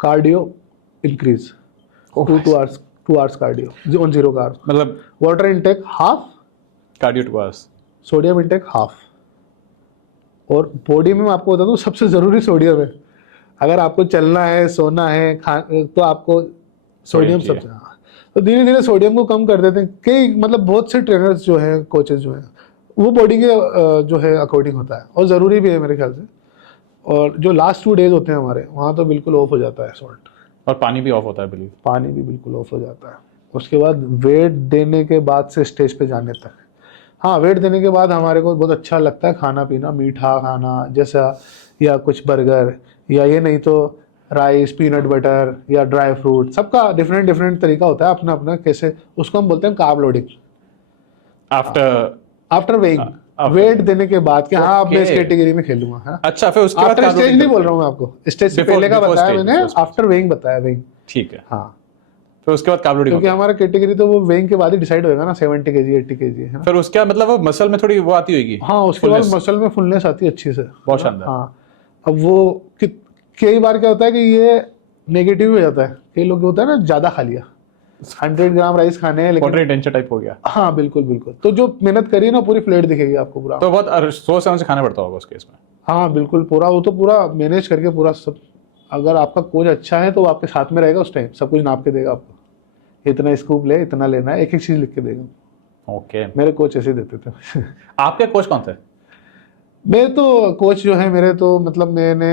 cardio increase, Oh, 2 hours cardio on zero carb. मतलब water intake half, cardio 2 hours, sodium intake half. और बॉडी में मैं आपको बता दूं सबसे ज़रूरी सोडियम है। अगर आपको चलना है, सोना है, तो आपको सोडियम चाहिए। सबसे, हाँ। तो धीरे धीरे सोडियम को कम कर देते हैं। कई मतलब बहुत से ट्रेनर्स जो हैं, कोचेज जो हैं, वो बॉडी के जो है अकॉर्डिंग होता है, और ज़रूरी भी है मेरे ख्याल से। और जो लास्ट 2 डेज होते हैं हमारे, वहाँ तो बिल्कुल ऑफ हो जाता है सॉल्ट, और पानी भी ऑफ होता है बिलीव। पानी भी बिल्कुल ऑफ हो जाता है। उसके बाद वेट देने के बाद से स्टेज पे जाने तक, हाँ, वेट देने के बाद हमारे को बहुत अच्छा लगता है खाना पीना, मीठा खाना जैसा, या कुछ बर्गर, या ये नहीं तो राइस, पीनट बटर, या ड्राई फ्रूट। सबका डिफरेंट डिफरेंट तरीका होता है अपना अपना, कैसे उसको हम बोलते हैं carb loading. After weighing, weight देने के बाद कि हाँ अब मैं इस Okay. कैटेगरी में खेलूंगा, है। अच्छा, फिर उसके बाद आफ्टर carb स्टेज loading नहीं बोल करते रहा हूँ मैं आपको, स्टेज से पहले का before बताया stage, मैंने, before stage. आफ्टर वेइंग बताया, वेइंग, हैं? ठीक है, हाँ। फिर उसके बाद carb loading क्योंकि होता है। हमारा कैटेगरी तो वो वेइंग के बाद ही डिसाइड होएगा ना, 70 kg 80 kg, है ना। फिर उसके बाद मतलब वो मसल में थोड़ी वो आती होगी। हाँ, उसके बाद fullness। मसल में फुलनेस आती है अच्छी से, बहुत है ना? शानदार। हाँ। अब वो कई बार क्या होता है कि ये नेगेटिव हो जाता है, कई लोग होता है ना ज़्यादा खा लिया, 100 ग्राम राइस खाने हैं लेकिन, वाटर रिटेंशन टाइप हो गया। हाँ बिल्कुल बिल्कुल। तो जो मेहनत करी है ना पूरी फ्लेट दिखेगी आपको पूरा। तो बहुत सोच समझ से खाना पड़ता होगा उस केस में। हाँ बिल्कुल, पूरा वो तो पूरा मैनेज करके पूरा सब। अगर आपका कोच अच्छा है तो वो आपके साथ में रहेगा उस टाइम, सब कुछ नाप के देगा आपको, इतना स्कूप ले, इतना लेना है, एक एक चीज़ लिख के देगा। ओके, मेरे कोच ऐसे ही देते थे। आपके कोच कौन थे? मेरे तो कोच जो है मेरे तो मतलब मैंने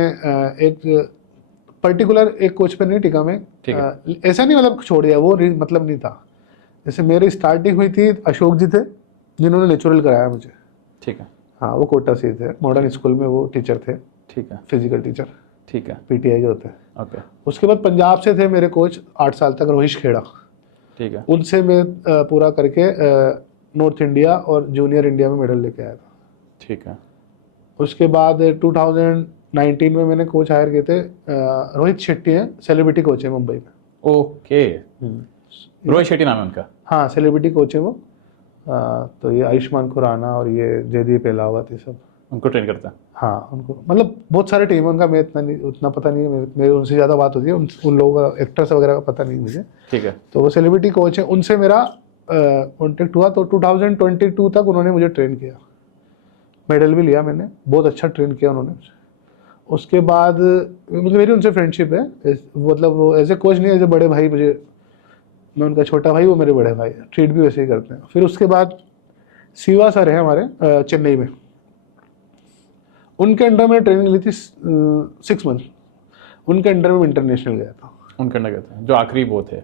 एक पर्टिकुलर एक कोच पे नहीं टिका मैं, ठीक है। ऐसा नहीं मतलब छोड़ दिया, वो मतलब नहीं था। जैसे मेरी स्टार्टिंग हुई थी, अशोक जी थे जिन्होंने नेचुरल कराया मुझे। ठीक है, हाँ, वो कोटा से थे, मॉडर्न स्कूल में वो टीचर थे, ठीक है, फिजिकल टीचर, ठीक है, पीटीआई जो होते हैं। ओके, उसके बाद पंजाब से थे मेरे कोच 8 साल तक, रोहिश खेड़ा। ठीक है, उनसे मैं पूरा करके नॉर्थ इंडिया और जूनियर इंडिया में मेडल लेके आया था। ठीक है, उसके बाद 2019 में मैंने कोच हायर किए थे, रोहित शेट्टी हैं, सेलिब्रिटी कोच है मुंबई में। ओके, रोहित शेट्टी नाम है उनका। हाँ, सेलिब्रिटी कोच है वो। तो ये आयुष्मान खुराना और ये जयदीप एलावत, ये सब उनको ट्रेन करता है। हाँ, उनको मतलब बहुत सारे टीम है उनका, मैं इतना नहीं, उतना पता नहीं है, मेरे उनसे ज़्यादा बात होती है, उन लोगों का एक्टर्स वगैरह का पता नहीं मुझे। ठीक है, तो वो सेलिब्रिटी कोच है, उनसे मेरा कॉन्टेक्ट हुआ, तो 2022 तक उन्होंने मुझे ट्रेन किया, मेडल भी लिया मैंने, बहुत अच्छा ट्रेन किया उन्होंने। उसके बाद मतलब मेरी उनसे फ्रेंडशिप है, मतलब वो एज ए कोच नहीं, एज ए बड़े भाई, मुझे, मैं उनका छोटा भाई, वो मेरे बड़े भाई, ट्रीट भी वैसे ही करते हैं। फिर उसके बाद सीवा सर है हमारे चेन्नई में, उनके अंडर में ट्रेनिंग ली थी 6 मंथ, उनके अंडर में इंटरनेशनल गया था। उनके अंडर कहते हैं जो आखिरी वो थे।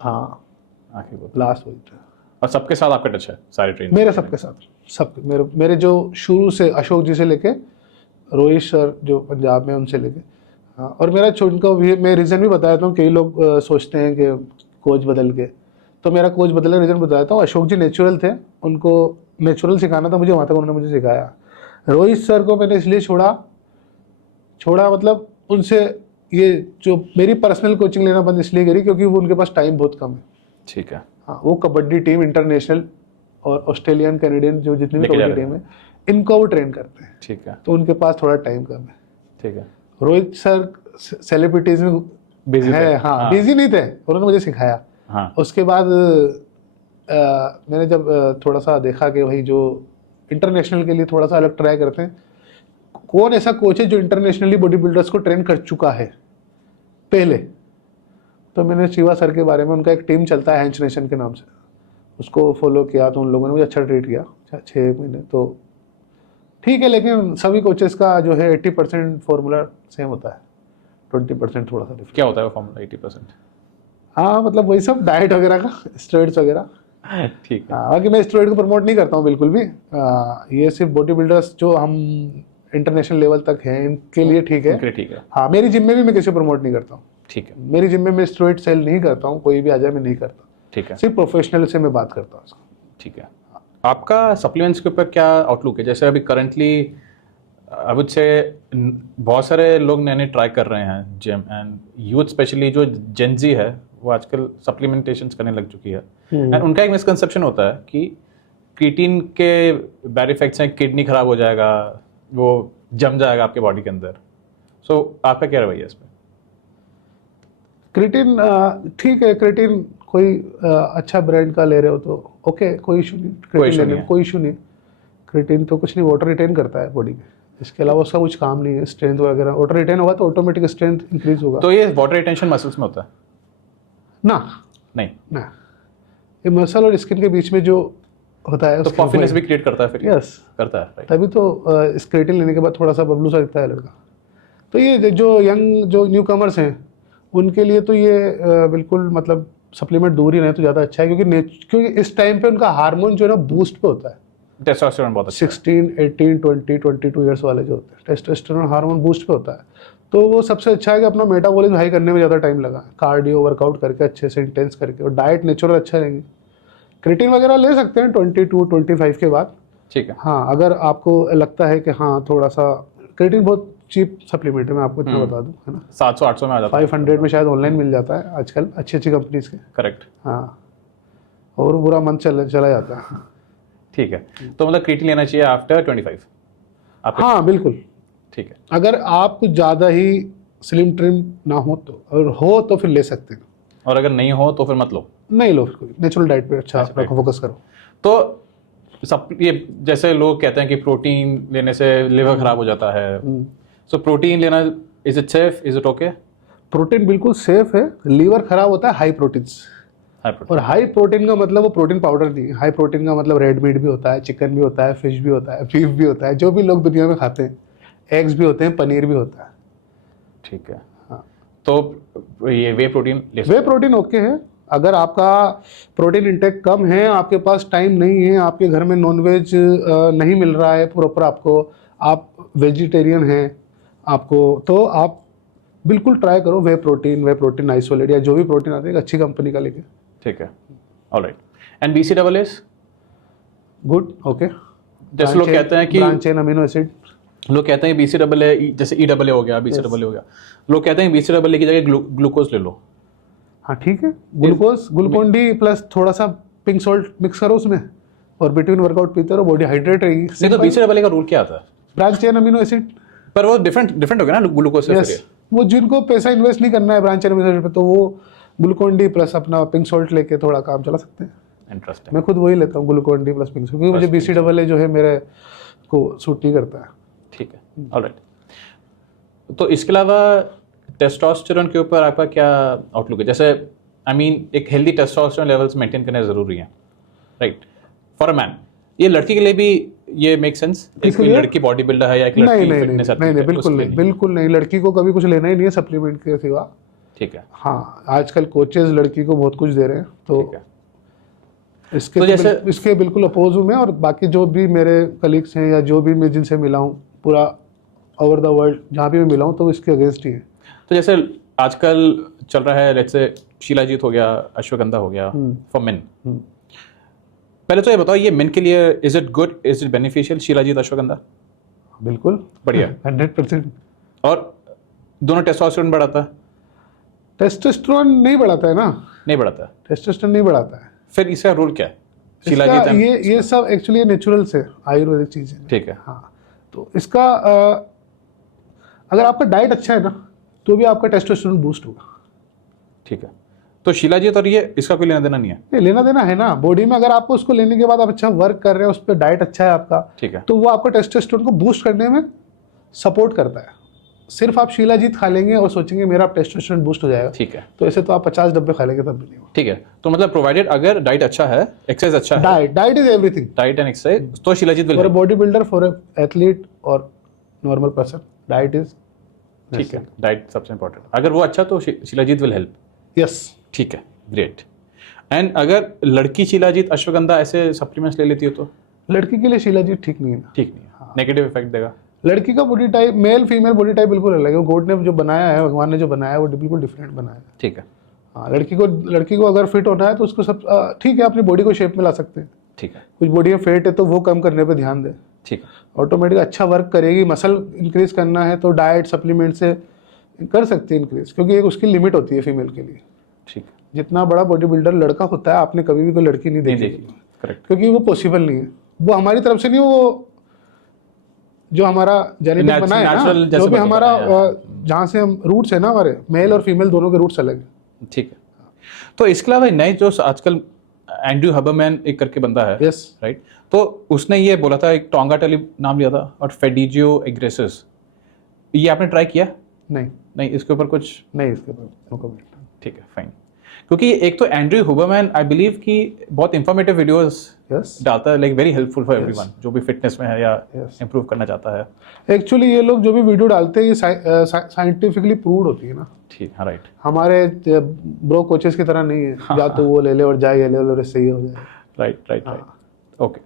हाँ, आखिरी वो थे। लास्ट वही थे। और सबके साथ आपका टच है सारे ट्रेन? मेरे सबके साथ, सब मेरे जो शुरू से अशोक जी से लेके रोहित सर जो पंजाब में, उनसे लेके, हाँ। और मेरा उनका मैं रीज़न भी बताया था, कई लोग सोचते हैं कि कोच बदल के, तो मेरा कोच बदलने का रीज़न बताया था। अशोक जी नेचुरल थे, उनको नेचुरल सिखाना था मुझे, वहाँ तक उन्होंने मुझे सिखाया। रोहित सर को मैंने इसलिए छोड़ा मतलब उनसे ये जो मेरी पर्सनल कोचिंग लेना बंद इसलिए करी क्योंकि वो उनके पास टाइम बहुत कम है। ठीक है, हाँ, वो कबड्डी टीम इंटरनेशनल और ऑस्ट्रेलियन कैनेडियन जो जितनी भी लेके जा कबड्डी रहे टीम है, इनको वो ट्रेन करते हैं, ठीक है, तो उनके पास थोड़ा टाइम कम है। ठीक है। रोहित सर सेलिब्रिटीज में बिजी है, थे। हाँ, बिजी नहीं थे, उन्होंने मुझे सिखाया। हाँ, उसके बाद मैंने जब थोड़ा सा देखा कि भाई जो इंटरनेशनल के लिए थोड़ा सा अलग ट्राई करते हैं, कौन ऐसा कोच है जो इंटरनेशनली बॉडी बिल्डर्स को ट्रेन कर चुका है पहले, तो मैंने शिवा सर के बारे में, उनका एक टीम चलता है हैंच नेशन के नाम से, उसको फॉलो किया, तो उन लोगों ने मुझे अच्छा ट्रीट किया 6 महीने। तो ठीक है, लेकिन सभी कोचेस का जो है 80% फॉर्मूला सेम होता है, 20% थोड़ा सा डिफरेंट। क्या होता है वो फॉर्मूला 80%? हाँ, मतलब वही सब डाइट वगैरह का, स्टेरॉइड्स वगैरह, ठीक है। बाकी मैं स्टेरॉइड को प्रमोट नहीं करता हूँ बिल्कुल भी। ये सिर्फ बॉडी बिल्डर्स जो हम इंटरनेशनल लेवल तक हैं इनके लिए ठीक है। उनके ठीक है। हाँ, मेरी जिम में भी मैं किसी को प्रमोट नहीं करता हूँ। ठीक है। मेरी जिम में मैं स्टेरॉइड सेल नहीं करता हूँ, कोई भी आ जाए मैं नहीं करता। ठीक है। सिर्फ प्रोफेशनल से मैं बात करता हूँ। ठीक है। आपका सप्लीमेंट्स के ऊपर क्या आउटलुक है? जैसे अभी करंटली आई वुड से बहुत सारे लोग नए नए ट्राई कर रहे हैं जिम, एंड यूथ स्पेशली जो जेनजी है वो आजकल सप्लीमेंटेशंस करने लग चुकी है। एंड उनका एक मिसकंसेप्शन होता है कि क्रिएटिन के बैड इफेक्ट्स हैं, किडनी खराब हो जाएगा, वो जम जाएगा आपके बॉडी के अंदर। सो आपका क्या रवैया है इस पर? क्रिएटिन ठीक है, क्रिएटिन कोई अच्छा ब्रांड का ले रहे हो तो ओके, कोई इशू नहीं। क्रिएटिन लेने में कोई इशू नहीं। क्रिएटिन तो कुछ नहीं, वाटर रिटेन करता है बॉडी में, इसके अलावा उसका कुछ काम नहीं है। स्ट्रेंथ वगैरह वाटर रिटेन होगा तो ऑटोमेटिक स्ट्रेंथ इंक्रीज होगा। तो ये वाटर रिटेंशन मसल्स में होता है ना? नहीं ना, ये मसल और स्किन के बीच में जो होता है तो पफिनेस भी क्रिएट करता है फिर? यस, करता है, right? तभी तो इस क्रिएटिन लेने के बाद थोड़ा सा बबलू सा दिखता है लड़का। तो ये जो यंग जो न्यू कमर्स हैं उनके लिए तो ये बिल्कुल मतलब सप्लीमेंट दूर ही रहे तो ज़्यादा अच्छा है, क्योंकि इस टाइम पे उनका हार्मोन जो है ना बूस्ट पे होता है। टेस्टोस्टेरोन बहुत अच्छा है। 16, 18, 20, 22 ईयर्स वाले जो होते हैं टेस्टोस्टेरोन हार्मोन बूस्ट पे होता है। तो वो सबसे अच्छा है कि अपना मेटाबॉलिज्म हाई करने में ज़्यादा टाइम लगा, कार्डियो वर्कआउट करके अच्छे से इंटेंस करके, और डाइट नेचुरल अच्छा रहेंगे। क्रिएटिन वगैरह ले सकते हैं 22, 25 के बाद। ठीक है। हाँ, अगर आपको लगता है कि हाँ थोड़ा सा, क्रिएटिन बहुत चीप सप्लीमेंट है, मैं आपको इतना बता दूं, है ना। 700-800 में आ जाता है। 500 में शायद ऑनलाइन मिल जाता है आजकल, अच्छी अच्छी कंपनीज के। करेक्ट। हाँ, और बुरा मंथ चला जाता है। ठीक है। तो मतलब क्रिएटिन लेना चाहिए आफ्टर 25 आपको? हाँ बिल्कुल। ठीक है। अगर आप कुछ ज़्यादा ही स्लिम ट्रिम ना हो तो, और हो तो फिर ले सकते हैं, और अगर नहीं हो तो फिर मत लो? नहीं लो, फिर नेचुरल डाइट पे अच्छा फोकस करो। तो सब ये जैसे लोग कहते हैं कि प्रोटीन लेने से लिवर खराब हो जाता है, सो प्रोटीन लेना is it safe, is it okay? Protein बिल्कुल सेफ है। लीवर खराब होता है हाई प्रोटीन्स, और हाई प्रोटीन का मतलब वो प्रोटीन पाउडर नहीं है। हाई प्रोटीन का मतलब रेड मीट भी होता है, चिकन भी होता है, फिश भी होता है, बीफ भी होता है, जो भी लोग दुनिया में खाते हैं, एग्स भी होते हैं, पनीर भी होता है। ठीक है। हाँ, तो ये वे प्रोटीन ले वे प्रोटीन ओके है। अगर आपका प्रोटीन इंटेक कम है, आपके पास टाइम नहीं है, आपके घर में नॉनवेज नहीं मिल रहा है प्रॉपर आपको, आप वेजिटेरियन हैं आपको, तो आप बिल्कुल ट्राई करो वे प्रोटीन आइसोलेट या जो भी प्रोटीन आता है अच्छी कंपनी का लेके। ठीक है, alright. And BCAAs good, okay. जैसे लोग कहते हैं कि ब्रांच चेन अमीनो एसिड, लोग कहते हैं BCAA जैसे EAA हो गया, BCAA हो गया, लोग कहते हैं BCAA की जगह ग्लूकोज ले लो। हाँ ठीक है, ग्लूकोन डी प्लस थोड़ा सा पिंक सॉल्ट मिक्स करो उसमें, और बिटवीन वर्कआउट पीते रहो, बॉडी हाइड्रेट रहेगी। नहीं तो BCAA का रूल क्या आता है? Branch chain amino acid. पर वो डिफरेंट हो गया ना ग्लूकोज से? यस, वो जिनको पैसा इन्वेस्ट नहीं करना है ब्रांच चेन अमीनो एसिड पे, तो वो ग्लूकोन डी प्लस अपना पिंक सॉल्ट लेके थोड़ा काम चला सकते हैं। इंटरेस्टिंग। मैं खुद वही लेता हूँ, Glucon D plus pink salt, क्योंकि मुझे BCAA जो है मेरे को सूट नहीं करता है। ठीक है, ऑलराइट। तो इसके अलावा टेस्टोस्टेरोन के ऊपर आपका क्या आउटलुक है? जैसे एक हेल्दी टेस्टोस्टेरोन लेवल्स मेंटेन करना जरूरी है, राइट, फॉर अ मैन। ये लड़की के लिए भी ये मेक सेंस? एक लड़की बॉडी बिल्डर है या एक लड़की फिटनेस एथलीट है? नहीं, बिल्कुल नहीं, लड़की को कभी कुछ लेना ही नहीं है सप्लीमेंट के सिवा। ठीक है। हाँ, आजकल कोचेज लड़की को बहुत कुछ दे रहे हैं, तो इसके तो जैसे इसके बिल्कुल अपोज हूँ मैं। और बाकी जो भी मेरे कलीग्स हैं या जो भी मैं जिनसे मिला हूँ पूरा ओवर द वर्ल्ड, जहाँ भी मैं मिला हूँ, तो इसके अगेंस्ट ही है। तो जैसे आजकल चल रहा है, लेट्स से शिलाजीत हो गया, अश्वगंधा हो गया फॉर मेन। पहले तो ये बताओ, ये मेन के लिए is it good, is it beneficial, shilajit ashwagandha? बिल्कुल बढ़िया, 100%। और दोनों टेस्टोस्टेरोन बढ़ाता है? टेस्टोस्टेरोन नहीं बढ़ाता है ना, नहीं बढ़ाता है, टेस्टोस्टेरोन नहीं बढ़ाता है। फिर इसका रूल क्या है? इसका ये सब एक्चुअली नेचुरल से आयुर्वेदिक चीज़ है। ठीक है। हाँ, तो इसका अगर आपका डाइट अच्छा है ना, तो भी आपका टेस्टोस्टेरोन बूस्ट होगा। ठीक है। तो शिलाजीत और ये इसका कोई लेना देना नहीं है? नहीं, लेना देना है ना बॉडी में। अगर आपको उसको लेने के बाद आप अच्छा वर्क कर रहे हैं, उस पर डाइट अच्छा है आपका, ठीक है, तो वो आपको टेस्टोस्टेरोन को बूस्ट करने में सपोर्ट करता है। सिर्फ आप शिलाजीत खा लेंगे और सोचेंगे मेरा टेस्टोस्टेरोन बूस्ट हो जाएगा, ठीक है, तो ऐसे तो आप 50 डब्बे खा लेंगे तब भी नहीं होगा। ठीक है। तो मतलब प्रोवाइडेड अगर डाइट अच्छा है, एक्सरसाइज अच्छा है, diet is everything, diet and exercise, तो shilajit for a body builder, for a athlete और नॉर्मल पर्सन, डाइट इज ठीक है। डाइट सबसे इंपॉर्टेंट, अगर वो अच्छा तो शिलाजीत विल हेल्प। यस। ठीक है, ग्रेट। एंड अगर लड़की शिलाजीत अश्वगंधा ऐसे सप्लीमेंट्स ले लेती हो तो लड़की के लिए शिलाजीत ठीक नहीं है ना। ठीक नहीं है, नेगेटिव इफेक्ट देगा। लड़की का body type, male female body type बिल्कुल अलग है। गॉड ने जो बनाया है, भगवान ने जो बनाया है वो बिल्कुल डिफरेंट बनाया है। ठीक है। हाँ, लड़की को अगर फिट होना है तो उसको सब ठीक है, अपनी बॉडी को शेप में ला सकते हैं। ठीक है। कुछ बॉडी में फेट है तो वो कम करने पे ध्यान दें, ठीक है। ऑटोमेटिक अच्छा वर्क करेगी। मसल इंक्रीज करना है तो डाइट सप्लीमेंट से कर सकते हैं इंक्रीज, क्योंकि एक उसकी लिमिट होती है फीमेल के लिए। ठीक है। जितना बड़ा बॉडी बिल्डर लड़का होता है, आपने कभी भी कोई लड़की नहीं देखी, करेक्ट, क्योंकि वो पॉसिबल नहीं है। वो हमारी तरफ से नहीं, वो जो हमारा जेनेटिक बना है ना, जो भी हमारा जहाँ से हम रूट्स है ना, हमारे मेल और फीमेल दोनों के रूट्स अलग है। ठीक है। तो इसके अलावा नए जो आजकल एंड्रयू हबरमैन एक करके बंदा है, यस राइट, तो उसने ये बोला था, एक टोंगा टेली नाम लिया था, और फेडिजियो एग्रेसिस, ये आपने ट्राई किया? नहीं, इसके ऊपर कुछ नहीं, इसके ऊपर नो कमेंट। ठीक है, फाइन। क्योंकि एक तो एंड्रयू हुबरमैन आई बिलीव कि बहुत इंफॉर्मेटिव वीडियोस डालता है, like very helpful for everyone जो भी फिटनेस में है या इंप्रूव करना चाहता है। एक्चुअली ये लोग जो भी वीडियो डालते हैं ये साइंटिफिकली प्रूव्ड होती है ना। ठीक है, राइट। हमारे ब्रो कोचेस की तरह नहीं है, या तो वो ले ले और जाए, ये ले और सही हो जाए। राइट। ओके,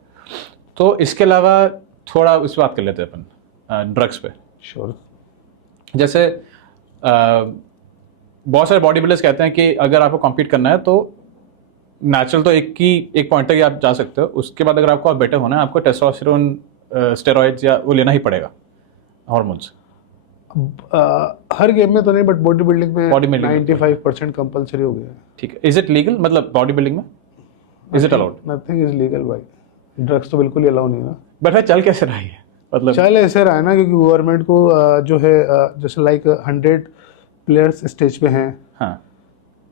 तो इसके अलावा थोड़ा इस बात कर लेते हैं अपन ड्रग्स पे। श्योर। जैसे बहुत सारे बॉडी बिल्डर्स कहते हैं कि अगर आपको कॉम्पीट करना है तो नेचुरल तो एक पॉइंट तक आप जा सकते हो, उसके बाद अगर आपको बेटर होना है आपको टेस्टोस्टेरोन, स्टेरॉइड्स या वो लेना ही पड़ेगा, हार्मोन्स। हर गेम में तो नहीं, बट बॉडी बिल्डिंग में 95% कंपलसरी हो गया है। ठीक है। इज इट लीगल, मतलब बॉडी बिल्डिंग में is it allowed? Nothing is legal भाई, ड्रग्स तो बिल्कुल ही अलाउ नहीं है। बट चल कैसे रहा है, मतलब चल ऐसे रहा है ना, क्योंकि गवर्नमेंट को जो है जैसे लाइक 100 प्लेयर्स स्टेज पे हैं। हाँ,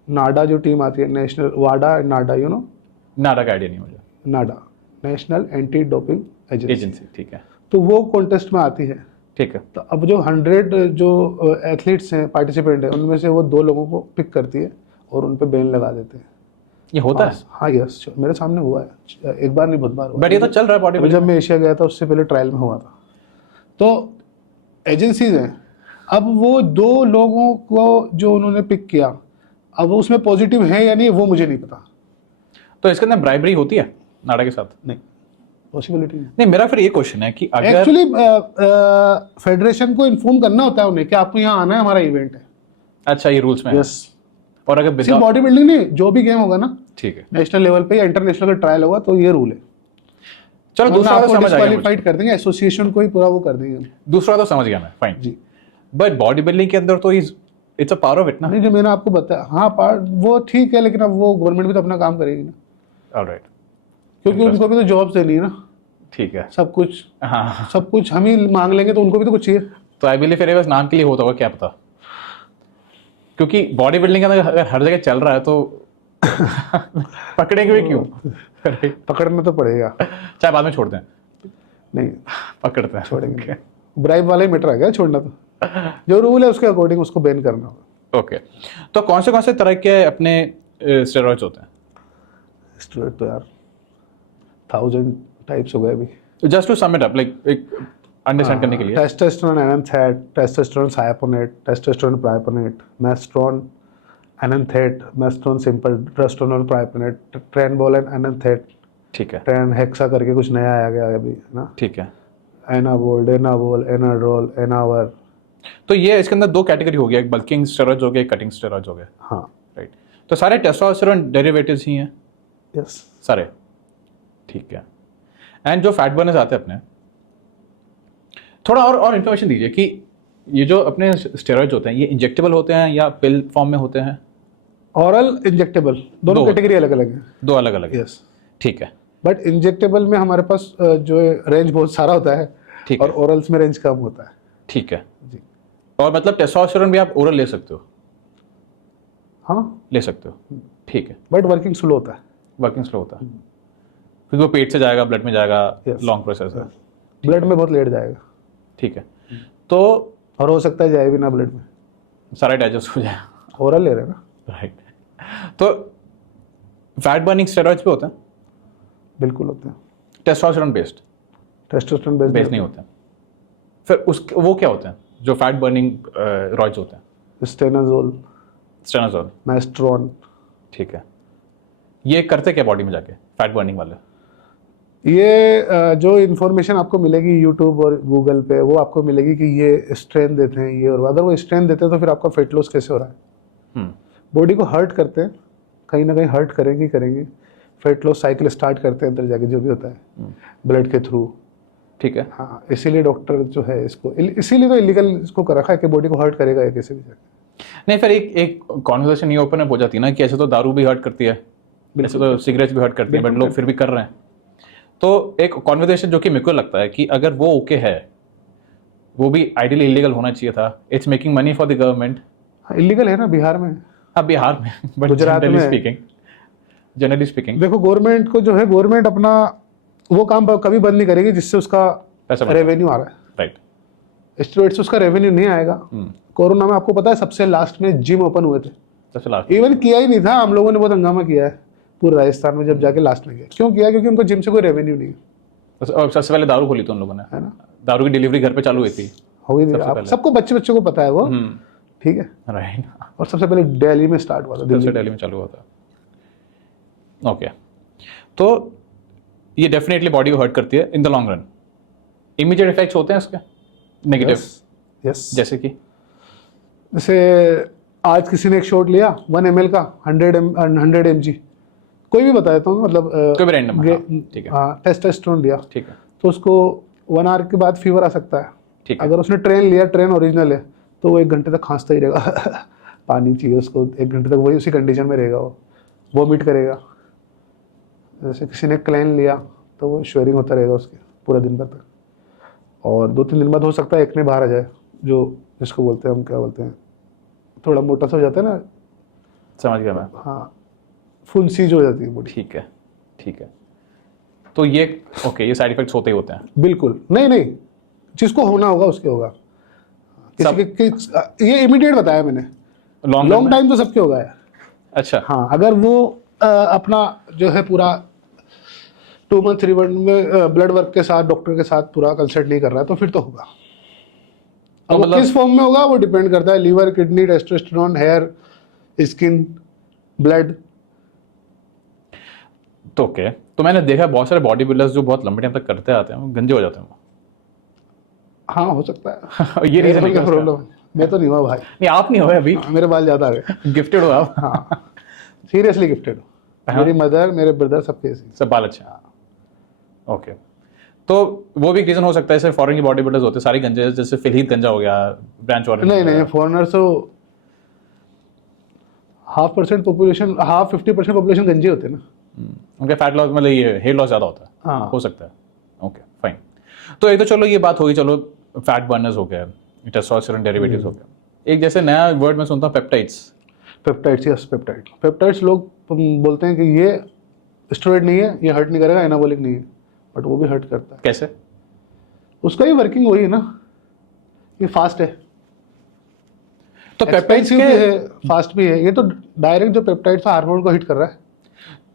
नाडा जो टीम आती है, नेशनल वाडा and NADA, you know. NADA का आइडिया नहीं मुझे। NADA national anti doping agency, ठीक है। तो वो कॉन्टेस्ट में आती है। ठीक है। तो अब जो 100 जो एथलीट्स हैं, पार्टिसिपेंट हैं, उनमें से वो 2 लोगों को पिक करती है और उन पे बैन लगा देते हैं। ये होता है? हाँ, यस, मेरे सामने हुआ है, एक बार नहीं बहुत बार हुआ। बट ये तो चल रहा है बॉडी। जब मैं एशिया गया था उससे पहले ट्रायल में हुआ था। तो एजेंसीज हैं, अब वो 2 लोगों को जो उन्होंने पिक किया, अब वो उसमें पॉजिटिव है या नहीं वो मुझे नहीं पता। तो इसके अंदर ब्राइबरी होती है नाडा के साथ? नहीं, पॉसिबिलिटी नहीं। मेरा फिर ये क्वेश्चन है कि अगर एक्चुअली फेडरेशन को इन्फॉर्म करना होता है उन्हें कि आपको यहाँ आना है, हमारा इवेंट है। अच्छा, ये रूल्स में? यस। और अगर सिर्फ बॉडी बिल्डिंग नहीं, जो भी गेम होगा ना, ठीक है, नेशनल लेवल पे या इंटरनेशनल का ट्रायल होगा तो ये रूल है। चलो, दूसरा तो समझ आ गया, क्वालिफाइड कर देंगे, एसोसिएशन को ही पूरा वो कर देंगे। दूसरा तो समझ गया मैं, फाइन जी। बट बॉडी बिल्डिंग के अंदर तो it's a power of it ना। नहीं, जो मैंने आपको बताया, हाँ पार्ट वो ठीक है, लेकिन अब वो गवर्नमेंट भी तो अपना काम करेगी ना। ऑलराइट। क्योंकि उनको भी तो जॉब्स देनी है ना। ठीक है। सब कुछ, हाँ, सब कुछ हम ही मांग लेंगे तो उनको भी तो कुछ चाहिए। तो आई बिलीव फिर बस नाम के लिए होता होगा, क्या पता, क्योंकि बॉडी बिल्डिंग का अगर हर जगह चल रहा है तो पकड़ेंगे भी क्यों? पकड़ना तो पड़ेगा, चाहे बाद में छोड़ दें। नहीं पकड़ते हैं, छोड़ेंगे। ब्राइब वाला ही मैटर है क्या छोड़ना? तो जो रूल है उसके अकॉर्डिंग उसको बैन करना होगा। ओके, तो कौन से तरह के अपने स्टेरॉइड्स होते हैं? स्टेरॉइड तो यार 1000 टाइप्स हो गए अभी। Just to sum it up, like एक अंडरस्टैंड करने के लिए। Testosterone enanthate, testosterone cypionate, testosterone propionate, masteron enanthate, masteron simple, testosterone propionate, trenbolone enanthate. ठीक है। ट्रेन हेक्सा करके कुछ नया आया गया अभी, है ना। ठीक है। एनाबोल, डेनाबोल, एनाड्रोल, एनावर। तो ये इसके अंदर 2 कैटेगरी हो गया, एक बल्किंग स्टेरॉइड्स हो गया, एक कटिंग स्टेरॉइड्स हो गया। हाँ, राइट। तो सारे टेस्टोस्टेरोन डेरिवेटिव्स ही हैं? यस, सारे। ठीक है। एंड जो फैट बर्नर्स आते हैं अपने, थोड़ा और इन्फॉर्मेशन दीजिए कि ये जो अपने स्टेरॉइड्स होते हैं ये इंजेक्टेबल होते हैं या पिल फॉर्म में होते हैं? ऑरल, इंजेक्टेबल, दोनों कैटेगरी अलग अलग है। 2 अलग अलग? यस। ठीक है। बट इंजेक्टेबल में हमारे पास जो रेंज बहुत सारा होता है, और ओरल्स में रेंज कम होता है। ठीक है जी। और मतलब टेस्टोस्टेरोन भी आप ओरल ले सकते हो? हाँ, ले सकते हो। ठीक है। बट वर्किंग स्लो होता है। वर्किंग स्लो होता है क्योंकि वो पेट से जाएगा, ब्लड में जाएगा, लॉन्ग प्रोसेस है। ब्लड में बहुत लेट जाएगा। ठीक है। तो और हो सकता है जाए भी ना ब्लड में, सारा डाइजेस्ट हो जाए। ओरल ले रहे हैं ना। राइट। तो फैट बर्निंग स्टेरॉइड्स भी होते हैं? बिल्कुल होते हैं। Testosterone based? टेस्टोस्टेरोन बेस्ड नहीं होते हैं। फिर वो क्या होते हैं जो फैट बर्निंग रॉइड्स होते हैं? स्टेनाजोल, स्टेनाजोल, मेस्ट्रॉन। ठीक है। ये करते क्या बॉडी में जाके फैट बर्निंग वाले? ये जो इन्फॉर्मेशन आपको मिलेगी यूट्यूब और गूगल पे, वो आपको मिलेगी कि ये स्ट्रेंथ देते हैं ये, और अगर वो स्ट्रेंथ देते हैं तो फिर आपका फेट लॉस कैसे हो रहा है? बॉडी को हर्ट करते हैं, कहीं ना कहीं हर्ट करेंगी। फेट लॉस साइकिल स्टार्ट करते हैं अंदर जाके, जो भी होता है ब्लड के थ्रू। ठीक है। हाँ, इसीलिए डॉक्टर जो है इसको, इसीलिए तो इलीगल इसको कर रखा है कि बॉडी को हर्ट करेगा ये कैसे भी जाके। नहीं, फिर एक कॉन्वर्सेशन ये ओपन अप हो जाती है ना कि ऐसे तो दारू भी हर्ट करती है, ऐसे तो सिगरेट भी हर्ट करती है, बट लोग फिर भी कर रहे हैं। तो एक कॉन्वर्सेशन जो कि मेरे को लगता है कि अगर वो ओके है, वो भी आइडियली इलीगल होना चाहिए था। It's making money for the government. Illegal है ना बिहार में, हाँ बिहार में, बट गुजरात में जनरली स्पीकिंग देखो, गवर्नमेंट को जो है, गवर्नमेंट अपना वो काम कभी बंद नहीं करेगी जिससे उसका रेवेन्यू आ रहा है। राइट। स्टेरॉइड से उसका रेवेन्यू नहीं आएगा। कोरोना में आपको पता है सबसे लास्ट में जिम ओपन हुए थे, सबसे लास्ट इवन किया ही नहीं था, हम लोगों ने बहुत हंगामा किया है पूरे राजस्थान में, जब जाके लास्ट में किया। क्यों किया? क्योंकि उनको जिम से कोई रेवेन्यू नहीं है। और सबसे पहले दारू खोली थी उन लोगों ने, है ना, दारू की डिलीवरी घर पे चालू हुई थी, हो गई थी। सबको बच्चे को पता है वो, ठीक है। राइट। और सबसे पहले दिल्ली में स्टार्ट हुआ था, दिल्ली में चालू हुआ था। ओके, तो ये डेफिनेटली बॉडी को हर्ट करती है in the long run. Immediate effects होते हैं इसके नेगेटिव? यस। जैसे कि जैसे आज किसी ने एक शॉट लिया 1 ml का, 100 mg, कोई भी बता देता हूँ, मतलब कोई भी रैंडम, ठीक है, हाँ, टेस्टोस्टेरोन लिया, ठीक है, तो उसको 1 आवर के बाद फीवर आ सकता है। ठीक है। अगर उसने ट्रेन लिया, ट्रेन ओरिजिनल है, तो वो 1 घंटे तक खांसता ही रहेगा पानी चाहिए उसको, 1 घंटे तक वही उसी कंडीशन में रहेगा, वो वोमिट करेगा। जैसे किसी ने क्लैन लिया तो वो श्वेरिंग होता रहेगा उसके पूरे दिन भर तक, और 2-3 दिन बाद हो सकता है एक्ने बाहर आ जाए, जो जिसको बोलते हैं हम, क्या बोलते हैं, थोड़ा मोटा सा हो जाता है ना। समझ गया मैं। हाँ, फुंसी जो हो जाती है बॉडी। ठीक है, ठीक है। तो ये ओके, ये साइड इफेक्ट्स होते ही होते हैं? बिल्कुल नहीं, जिसको होना होगा उसके होगा। ये इमीडिएट बताया मैंने, लॉन्ग टाइम तो सबके होगा है। अच्छा। हाँ, अगर वो अपना जो है पूरा 2 मंथ 3 मंथ में ब्लड वर्क के साथ, डॉक्टर के साथ पूरा कंसल्ट नहीं कर रहा है, तो फिर तो होगा। अब वो किस फॉर्म में होगा वो डिपेंड करता है, liver, kidney, testosterone, hair, skin, blood. तो ओके, तो मैंने देखा बहुत सारे बॉडी बिल्डर्स जो बहुत लंबे टाइम तक करते आते हैं, वो गंजे हो जाते हैं। हाँ, हो सकता है। ये रीजन है प्रॉब्लम। मैं तो नहीं हुआ भाई। नहीं, आप नहीं हुए अभी। मेरे बाल ज्यादा आ गए। गिफ्टेड हो आप। हाँ, सीरियसली गिफ्टेड हो। मेरी मदर, मेरे ब्रदर, सबके सब बाल अच्छे। ओके, तो वो भी एक रीजन हो सकता है। जैसे फॉरेन की बॉडी बिल्डर्स होते हैं सारी गंजे, जैसे फिलहीत गंजा हो गया, ब्रांच और नहीं, फॉरेनर तो 50% पॉपुलेशन, 50% पॉपुलेशन गंजे होते हैं ना। उनके फैट लॉस, मतलब ये हेयर लॉस ज्यादा होता है। हाँ, हो सकता है। Okay, fine. तो एक तो चलो ये बात होगी, चलो फैट बर्नर्स हो गया, टेस्टोस्टेरोन डेरिवेटिव्स हो गया। एक जैसे नया वर्ड मैं सुनता हूँ, पेप्टाइड्स। यस, पेप्टाइड्स लोग बोलते हैं कि ये स्टेरॉइड नहीं है, ये हर्ट नहीं करेगा, एनाबॉलिक नहीं है, बट वो भी हर्ट करता है। कैसे? उसका ही वर्किंग वही है ना, ये फास्ट है, तो पेप्टाइड्स के है, फास्ट भी है। ये तो डायरेक्ट जो पेप्टाइड्स हार्मोन को हिट कर रहा है।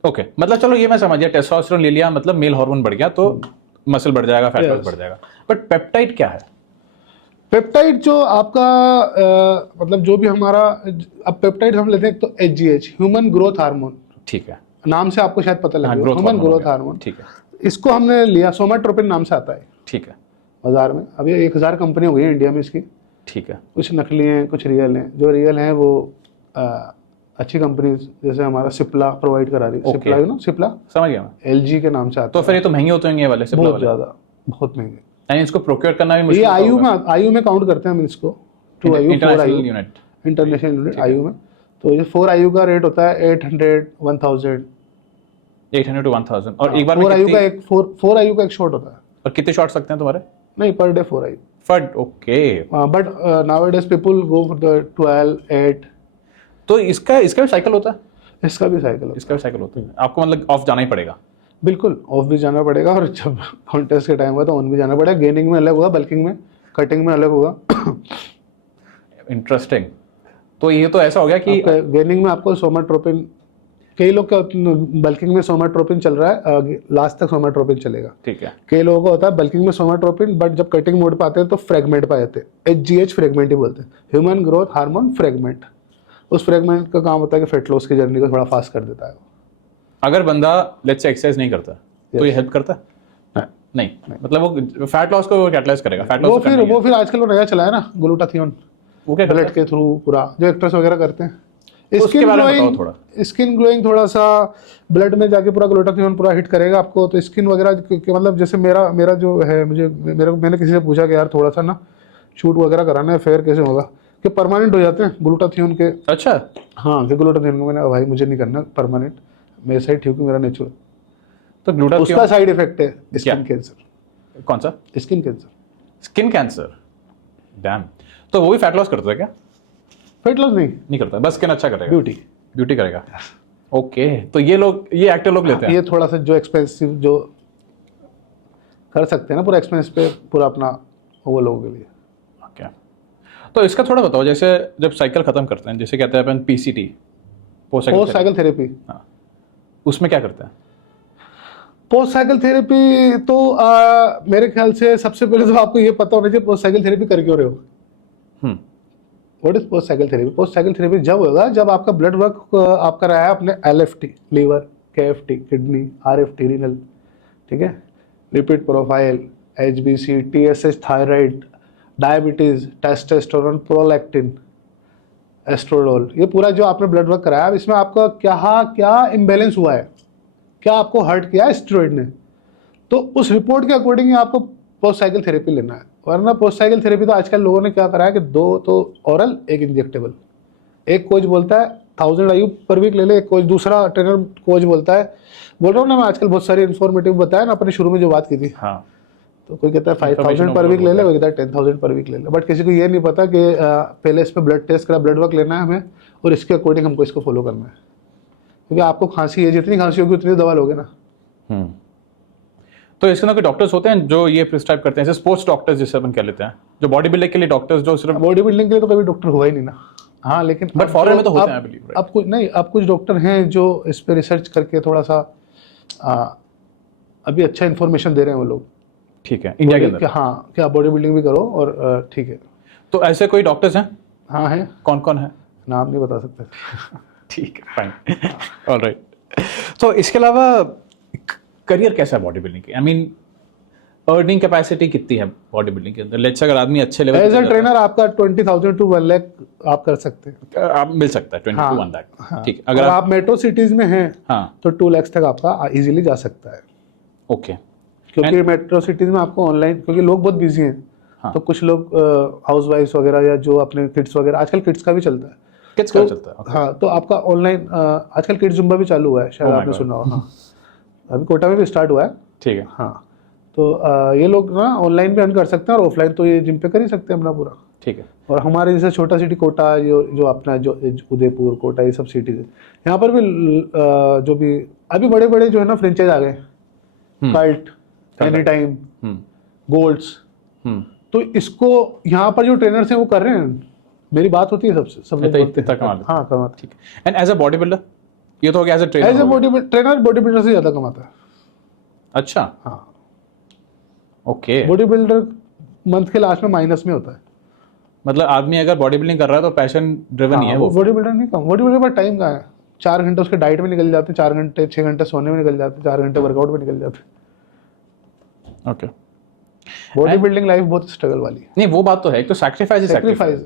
ओके, मतलब चलो ये मैं समझ गया, टेस्टोस्टेरोन ले लिया मतलब मेल हार्मोन बढ़ गया, तो मसल बढ़ जाएगा, फैट लॉस बढ़ जाएगा। बट पेप्टाइड क्या है? पेप्टाइड जो आपका मतलब जो भी हमारा, अब पेप्टाइड हम लेते हैं तो HGH, ह्यूमन ग्रोथ हार्मोन। ठीक है, नाम से आपको शायद पता लगे, ह्यूमन ग्रोथ हार्मोन। ठीक है, इसको हमने लिया, सोमाट्रोपिन नाम से आता है। ठीक है। बाजार में अभी 1000 कंपनी हो गई है इंडिया में इसकी। ठीक है। कुछ नकली हैं, कुछ रियल हैं। जो रियल हैं वो अच्छी कंपनी, जैसे हमारा सिप्ला प्रोवाइड करा रही है। सिप्ला, सिप्ला समझ गया मैं। LG के नाम से आता तो फिर ये तो महंगे होते होंगे ये वाले, बहुत ज़्यादा, बहुत महंगे। यानी इसको प्रोक्योर करना भी मुश्किल ये आयु में काउंट करते हैं हम इसको, 2 आयु, 4 आयु, इंटरनेशनल यूनिट आयु में। तो ये 4 आयु का रेट होता है 800, 1000, 800 to 1000। और एक बार 4 आयु का एक 4 आयु का एक शॉट होता है। और कितने शॉट सकते हैं तुम्हारे? नहीं, पर डे 4 आयु। फट, okay. But nowadays people go for the 12, 8। तो इसका भी साइकिल होता है? इसका भी साइकिल होता है। आपको मतलब ऑफ जाना ही पड़ेगा? बिल्कुल, ऑफ भी जाना पड़ेगा, और जब कॉन्टेस्ट के टाइम हुआ तो ऑन भी जाना पड़ेगा। गेनिंग में अलग होगा, बल्किंग में, कटिंग में अलग होगा। इंटरेस्टिंग। तो ये तो ऐसा हो गया कि गेनिंग में आपको सोमाट्रोपिन, कई लोग का बल्किंग में सोमाट्रोपिन चल रहा है, लास्ट तक सोमाट्रोपिन चलेगा। ठीक है। कई लोगों का होता है बल्किंग में सोमाट्रोपिन, बट जब कटिंग मोड पे आते हैं तो फ्रेगमेंट पे आते हैं। HGH फ्रेगमेंट ही बोलते हैं, ह्यूमन ग्रोथ हार्मोन फ्रेगमेंट। उस फ्रेगमेंट का काम होता है कि फेट लॉस की जर्नी को थोड़ा फास्ट कर देता है। अगर बंदा लेट्स से एक्सरसाइज नहीं करता तो ये हेल्प करता है? नहीं, मतलब वो फैट लॉस को कैटलाइज करेगा, फैट लॉस वो फिर आजकल वो नया चला है ना ग्लूटाथियोन, वो क्या ब्लड के थ्रू पूरा जो एक्टर्स वगैरह करते हैं। उसके बारे में बताओ थोड़ा। स्किन ग्लोइंग थोड़ा सा ब्लड में जाके पूरा ग्लूटाथियोन पूरा हिट करेगा आपको, तो स्किन वगैरह मतलब जैसे मेरा जो है मैंने किसी से पूछा कि यार थोड़ा सा ना शूट वगैरह कराना है, फेयर कैसे होगा, कि परमानेंट हो जाते हैं ग्लूटाथियोन के। अच्छा, हाँ, कि ग्लूटाथियोन को मैंने भाई मुझे नहीं करना परमानेंट, मेरे साइड ठीक है मेरा नेचुरल। तो ग्लूटाथियोन उसका साइड इफेक्ट है स्किन कैंसर। कौन सा? Skin cancer. Skin cancer, dam. तो वो भी फैट लॉस करता है क्या? फैट लॉस नहीं करता, बस स्किन अच्छा करेगा, ब्यूटी करेगा। ओके, तो ये एक्टर लोग लेते हैं। ये थोड़ा सा जो एक्सपेंसिव जो कर सकते हैं ना पूरा एक्सपेंस पे पूरा अपना, वो लोगों के लिए। ओके, तो इसका थोड़ा बताओ, जैसे जब साइकिल खत्म करते हैं, जैसे कहते हैं अपन पीसीटी, पोस्ट साइकिल थेरेपी, हाँ, उसमें क्या करते हैं? पोस्ट साइकिल थेरेपी तो मेरे ख्याल से सबसे पहले तो आपको ये पता होना चाहिए पोस्ट साइकिल थेरेपी कर क्यों रहे हो। What is post cycle therapy? Post cycle therapy जब होगा जब आपका ब्लड वर्क आप कर रहा है अपने LFT liver, KFT kidney, RFT renal, ठीक है, lipid profile, HBC, TSH thyroid, diabetes, testosterone, prolactin, estradiol, ये पूरा जो आपने ब्लड वर्क कराया इसमें आपका क्या इम्बेलेंस हुआ है, क्या आपको हर्ट किया है स्टेरॉइड ने, तो उस रिपोर्ट के अकॉर्डिंग ही आपको पोस्ट साइकिल थेरेपी लेना है। वरना पोस्ट साइकिल थेरेपी तो आजकल लोगों ने क्या करा है कि 2 तो ओरल, 1 इंजेक्टेबल। एक कोच बोलता है 1000 IU पर वीक ले ले, एक कोच दूसरा ट्रेनर कोच बोलता है, बोल रहा हूँ ना मैं आजकल बहुत सारी इन्फॉर्मेटिव बताया ना अपने शुरू में जो बात की थी। हाँ, तो कोई कहता है 5000 पर वीक ले ले, कोई कहता है 10,000 पर वीक ले ले, बट किसी को ये नहीं पता कि पहले इस पर ब्लड टेस्ट करा, ब्लड वर्क लेना है हमें और इसके अकॉर्डिंग हमको इसको फॉलो करना है। क्योंकि आपको खांसी है, जितनी खांसी होगी उतनी दवा लोगे ना। तो इसके अंदर कोई डॉक्टर्स होते हैं जो ये प्रिस्क्राइब करते हैं, जैसे स्पोर्ट्स डॉक्टर्स जिसे अपन कह लेते हैं, जो बॉडी बिल्डिंग के लिए डॉक्टर्स, जो सिर्फ बॉडी बिल्डिंग के लिए तो कभी डॉक्टर हुआ ही नहीं ना। हाँ, लेकिन बट फॉरेन में तो होते हैं, आई बिलीव। अब कुछ नहीं, अब कुछ डॉक्टर हैं जो इस पे रिसर्च करके थोड़ा सा अभी अच्छा इन्फॉर्मेशन दे रहे हैं वो लोग। ठीक है, इंडिया के अंदर। हाँ, क्या बॉडी बिल्डिंग भी करो और ठीक है। तो ऐसे कोई डॉक्टर्स हैं? हाँ हैं। कौन कौन है? नाम नहीं बता सकते। ठीक है, फाइन, ऑलराइट। तो इसके अलावा करियर कैसा है बॉडी बिल्डिंग की? आई मीन अर्निंग कैपेसिटी कितनी है बॉडी बिल्डिंग के अंदर? लेट्स अगर आदमी अच्छे लेवल एज अ ट्रेनर आपका 20,000 to 1 लाख आप कर सकते हैं, आप मिल सकता है 20 to 1 लाख। हाँ, ठीक है, अगर आप मेट्रो सिटीज में हैं हाँ, तो 2 लाख तक आपका इजीली जा सकता है। ओके, क्योंकि मेट्रो सिटीज में आपको ऑनलाइन, क्योंकि लोग बहुत बिजी हैं। हाँ, तो कुछ लोग हाउस वाइफ्स वगैरह या जो अपने किड्स वगैरह, आजकल किड्स का भी चलता है, किड्स का चलता है। हाँ, तो आपका ऑनलाइन आजकल किड्स जुम्बा भी चालू हुआ है, शायद आपने सुना हो। हाँ, अभी कोटा में भी स्टार्ट हुआ है। ठीक है, हाँ, तो ये लोग ना ऑनलाइन भी अर्न कर सकते हैं और ऑफलाइन तो ये जिम पे कर ही सकते हैं अपना पूरा। ठीक है। और हमारे जैसे छोटा सिटी कोटा, जो अपना जो उदयपुर, कोटा, ये सब सिटीज है, यहाँ पर भी जो भी अभी बड़े बड़े जो है ना फ्रेंचाइज आ गए, कल्ट, एनी टाइम, गोल्ड्स, तो इसको यहाँ पर जो ट्रेनर्स हैं वो कर रहे हैं। मेरी बात होती है सबसे, सब लोग बोलते हैं। हाँ, कमाते। ठीक है। And as a body builder, ये तो हो गया as a trainer. As a body trainer body builder से ज़्यादा कमाता है। अच्छा, हाँ, ओके। बॉडी बिल्डर मंथ के लास्ट में माइनस में होता है। मतलब आदमी अगर बॉडी बिल्डिंग कर रहा है तो पैशन ड्रिवन ही है वो। बॉडी बिल्डर नहीं कम, बॉडी बिल्डर पर टाइम कहाँ है? 4 घंटे उसके डाइट में निकल जाते हैं, 4 घंटे 6 घंटे सोने में निकल जाते हैं, 4 घंटे वर्कआउट में निकल जाते हैं। ओके, बॉडी बिल्डिंग लाइफ बहुत स्ट्रगल वाली है। नहीं, वो बात तो है, एक तो सैक्रिफाइस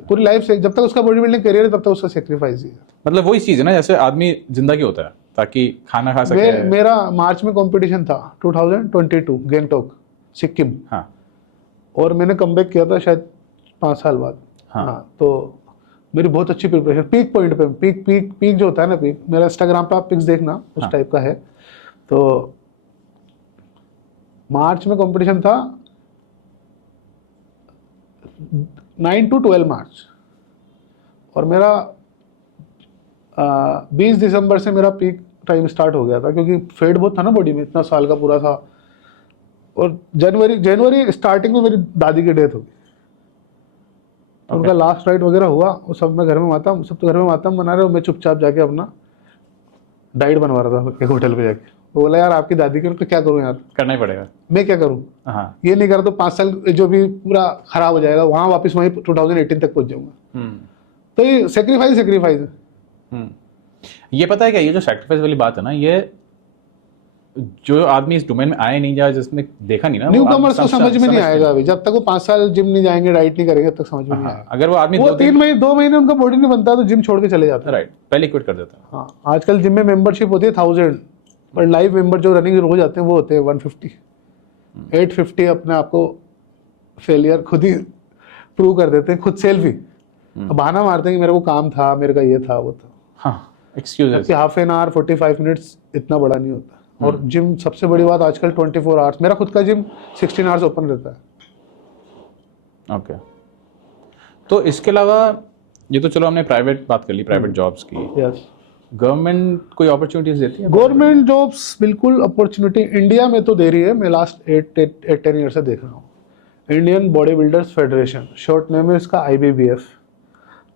पूरी लाइफ से, जब तक उसका बॉडी बिल्डिंग करियर है तब तक उसका सैक्रिफाइस ही है। मतलब वही चीज है ना, जैसे आदमी जिंदा क्यों होता है, ताकि खाना खा सके। मेरा मार्च में कंपटीशन था 2022 गैंगटॉक सिक्किम। हाँ, और मैंने कमबैक किया था शायद 5 साल बाद। हाँ, तो मेरी बहुत अच्छी प्रिपरेशन, पीक पॉइंट पे, पीक जो होता है ना, पीक, मेरा इंस्टाग्राम पे आप पिक्स देखना, उस टाइप का है। तो मार्च में कंपटीशन था, 9 to 12 मार्च, और मेरा 20 दिसंबर से मेरा पीक टाइम स्टार्ट हो गया था, क्योंकि फेट बहुत था ना बॉडी में, इतना साल का पूरा था। और जनवरी स्टार्टिंग में मेरी दादी की डेथ हो गई। उनका लास्ट राइड वगैरह हुआ, वो सब मैं घर में मातम, सब तो घर में मातम बना रहे हो, मैं चुपचाप जाके अपना डाइट बनवा रहा था एक होटल पे जाके। वो बोला यार आपकी दादी की, उनको क्या करूँ यार, करना ही पड़ेगा, मैं क्या करूँ। हाँ, ये नहीं करा तो 5 साल जो भी पूरा खराब हो जाएगा, वहाँ वापस वहीं 2018 तक पहुँच जाऊँगा। तो ये सेक्रीफाइस है। ये पता है क्या, ये जो सैक्रिफाइस वाली बात है ना, ये जो आदमी इस डोमेन में आए नहीं या जिसने देखा नहीं ना, न्यू वो आदमी कमर्स को समझ में नहीं आएगा अभी, जब तक वो 5 साल जिम नहीं जाएंगे, डाइट नहीं करेंगे, तब तक समझ में नहीं आएगा। अगर वो आदमी वो 2 महीने उनका बॉडी नहीं बनता तो जिम छोड़ के चले जाते हैं। राइट, पहले क्विट कर देता है। हाँ, आजकल जिम में मेंबरशिप होती है 1000, पर लाइव मेंबर जो रनिंग रोज आते हैं वो होते हैं 150, 850। अपने आप को फेलियर खुद ही प्रूव कर देते हैं, खुद सेल्फी बहाना मारते हैं कि मेरे को काम था, मेरे का ये था वो था। हाँ, एक्सक्यूजेस। कि हाफ एन आवर 45 मिनट्स इतना बड़ा नहीं होता। और जिम सबसे बड़ी बात आजकल 24 आवर्स, मेरा खुद का जिम 16 आवर्स ओपन रहता है। ओके, तो इसके अलावा ये तो चलो हमने प्राइवेट बात कर ली, प्राइवेट जॉब्स की। यस, गवर्नमेंट कोई अपॉर्चुनिटीज देती है? गवर्नमेंट जॉब्स बिल्कुल अपॉर्चुनिटी इंडिया में तो दे रही है। मैं लास्ट 8-10 ईयर से देख रहा हूँ। Indian body builders federation, short name है इसका IBBF।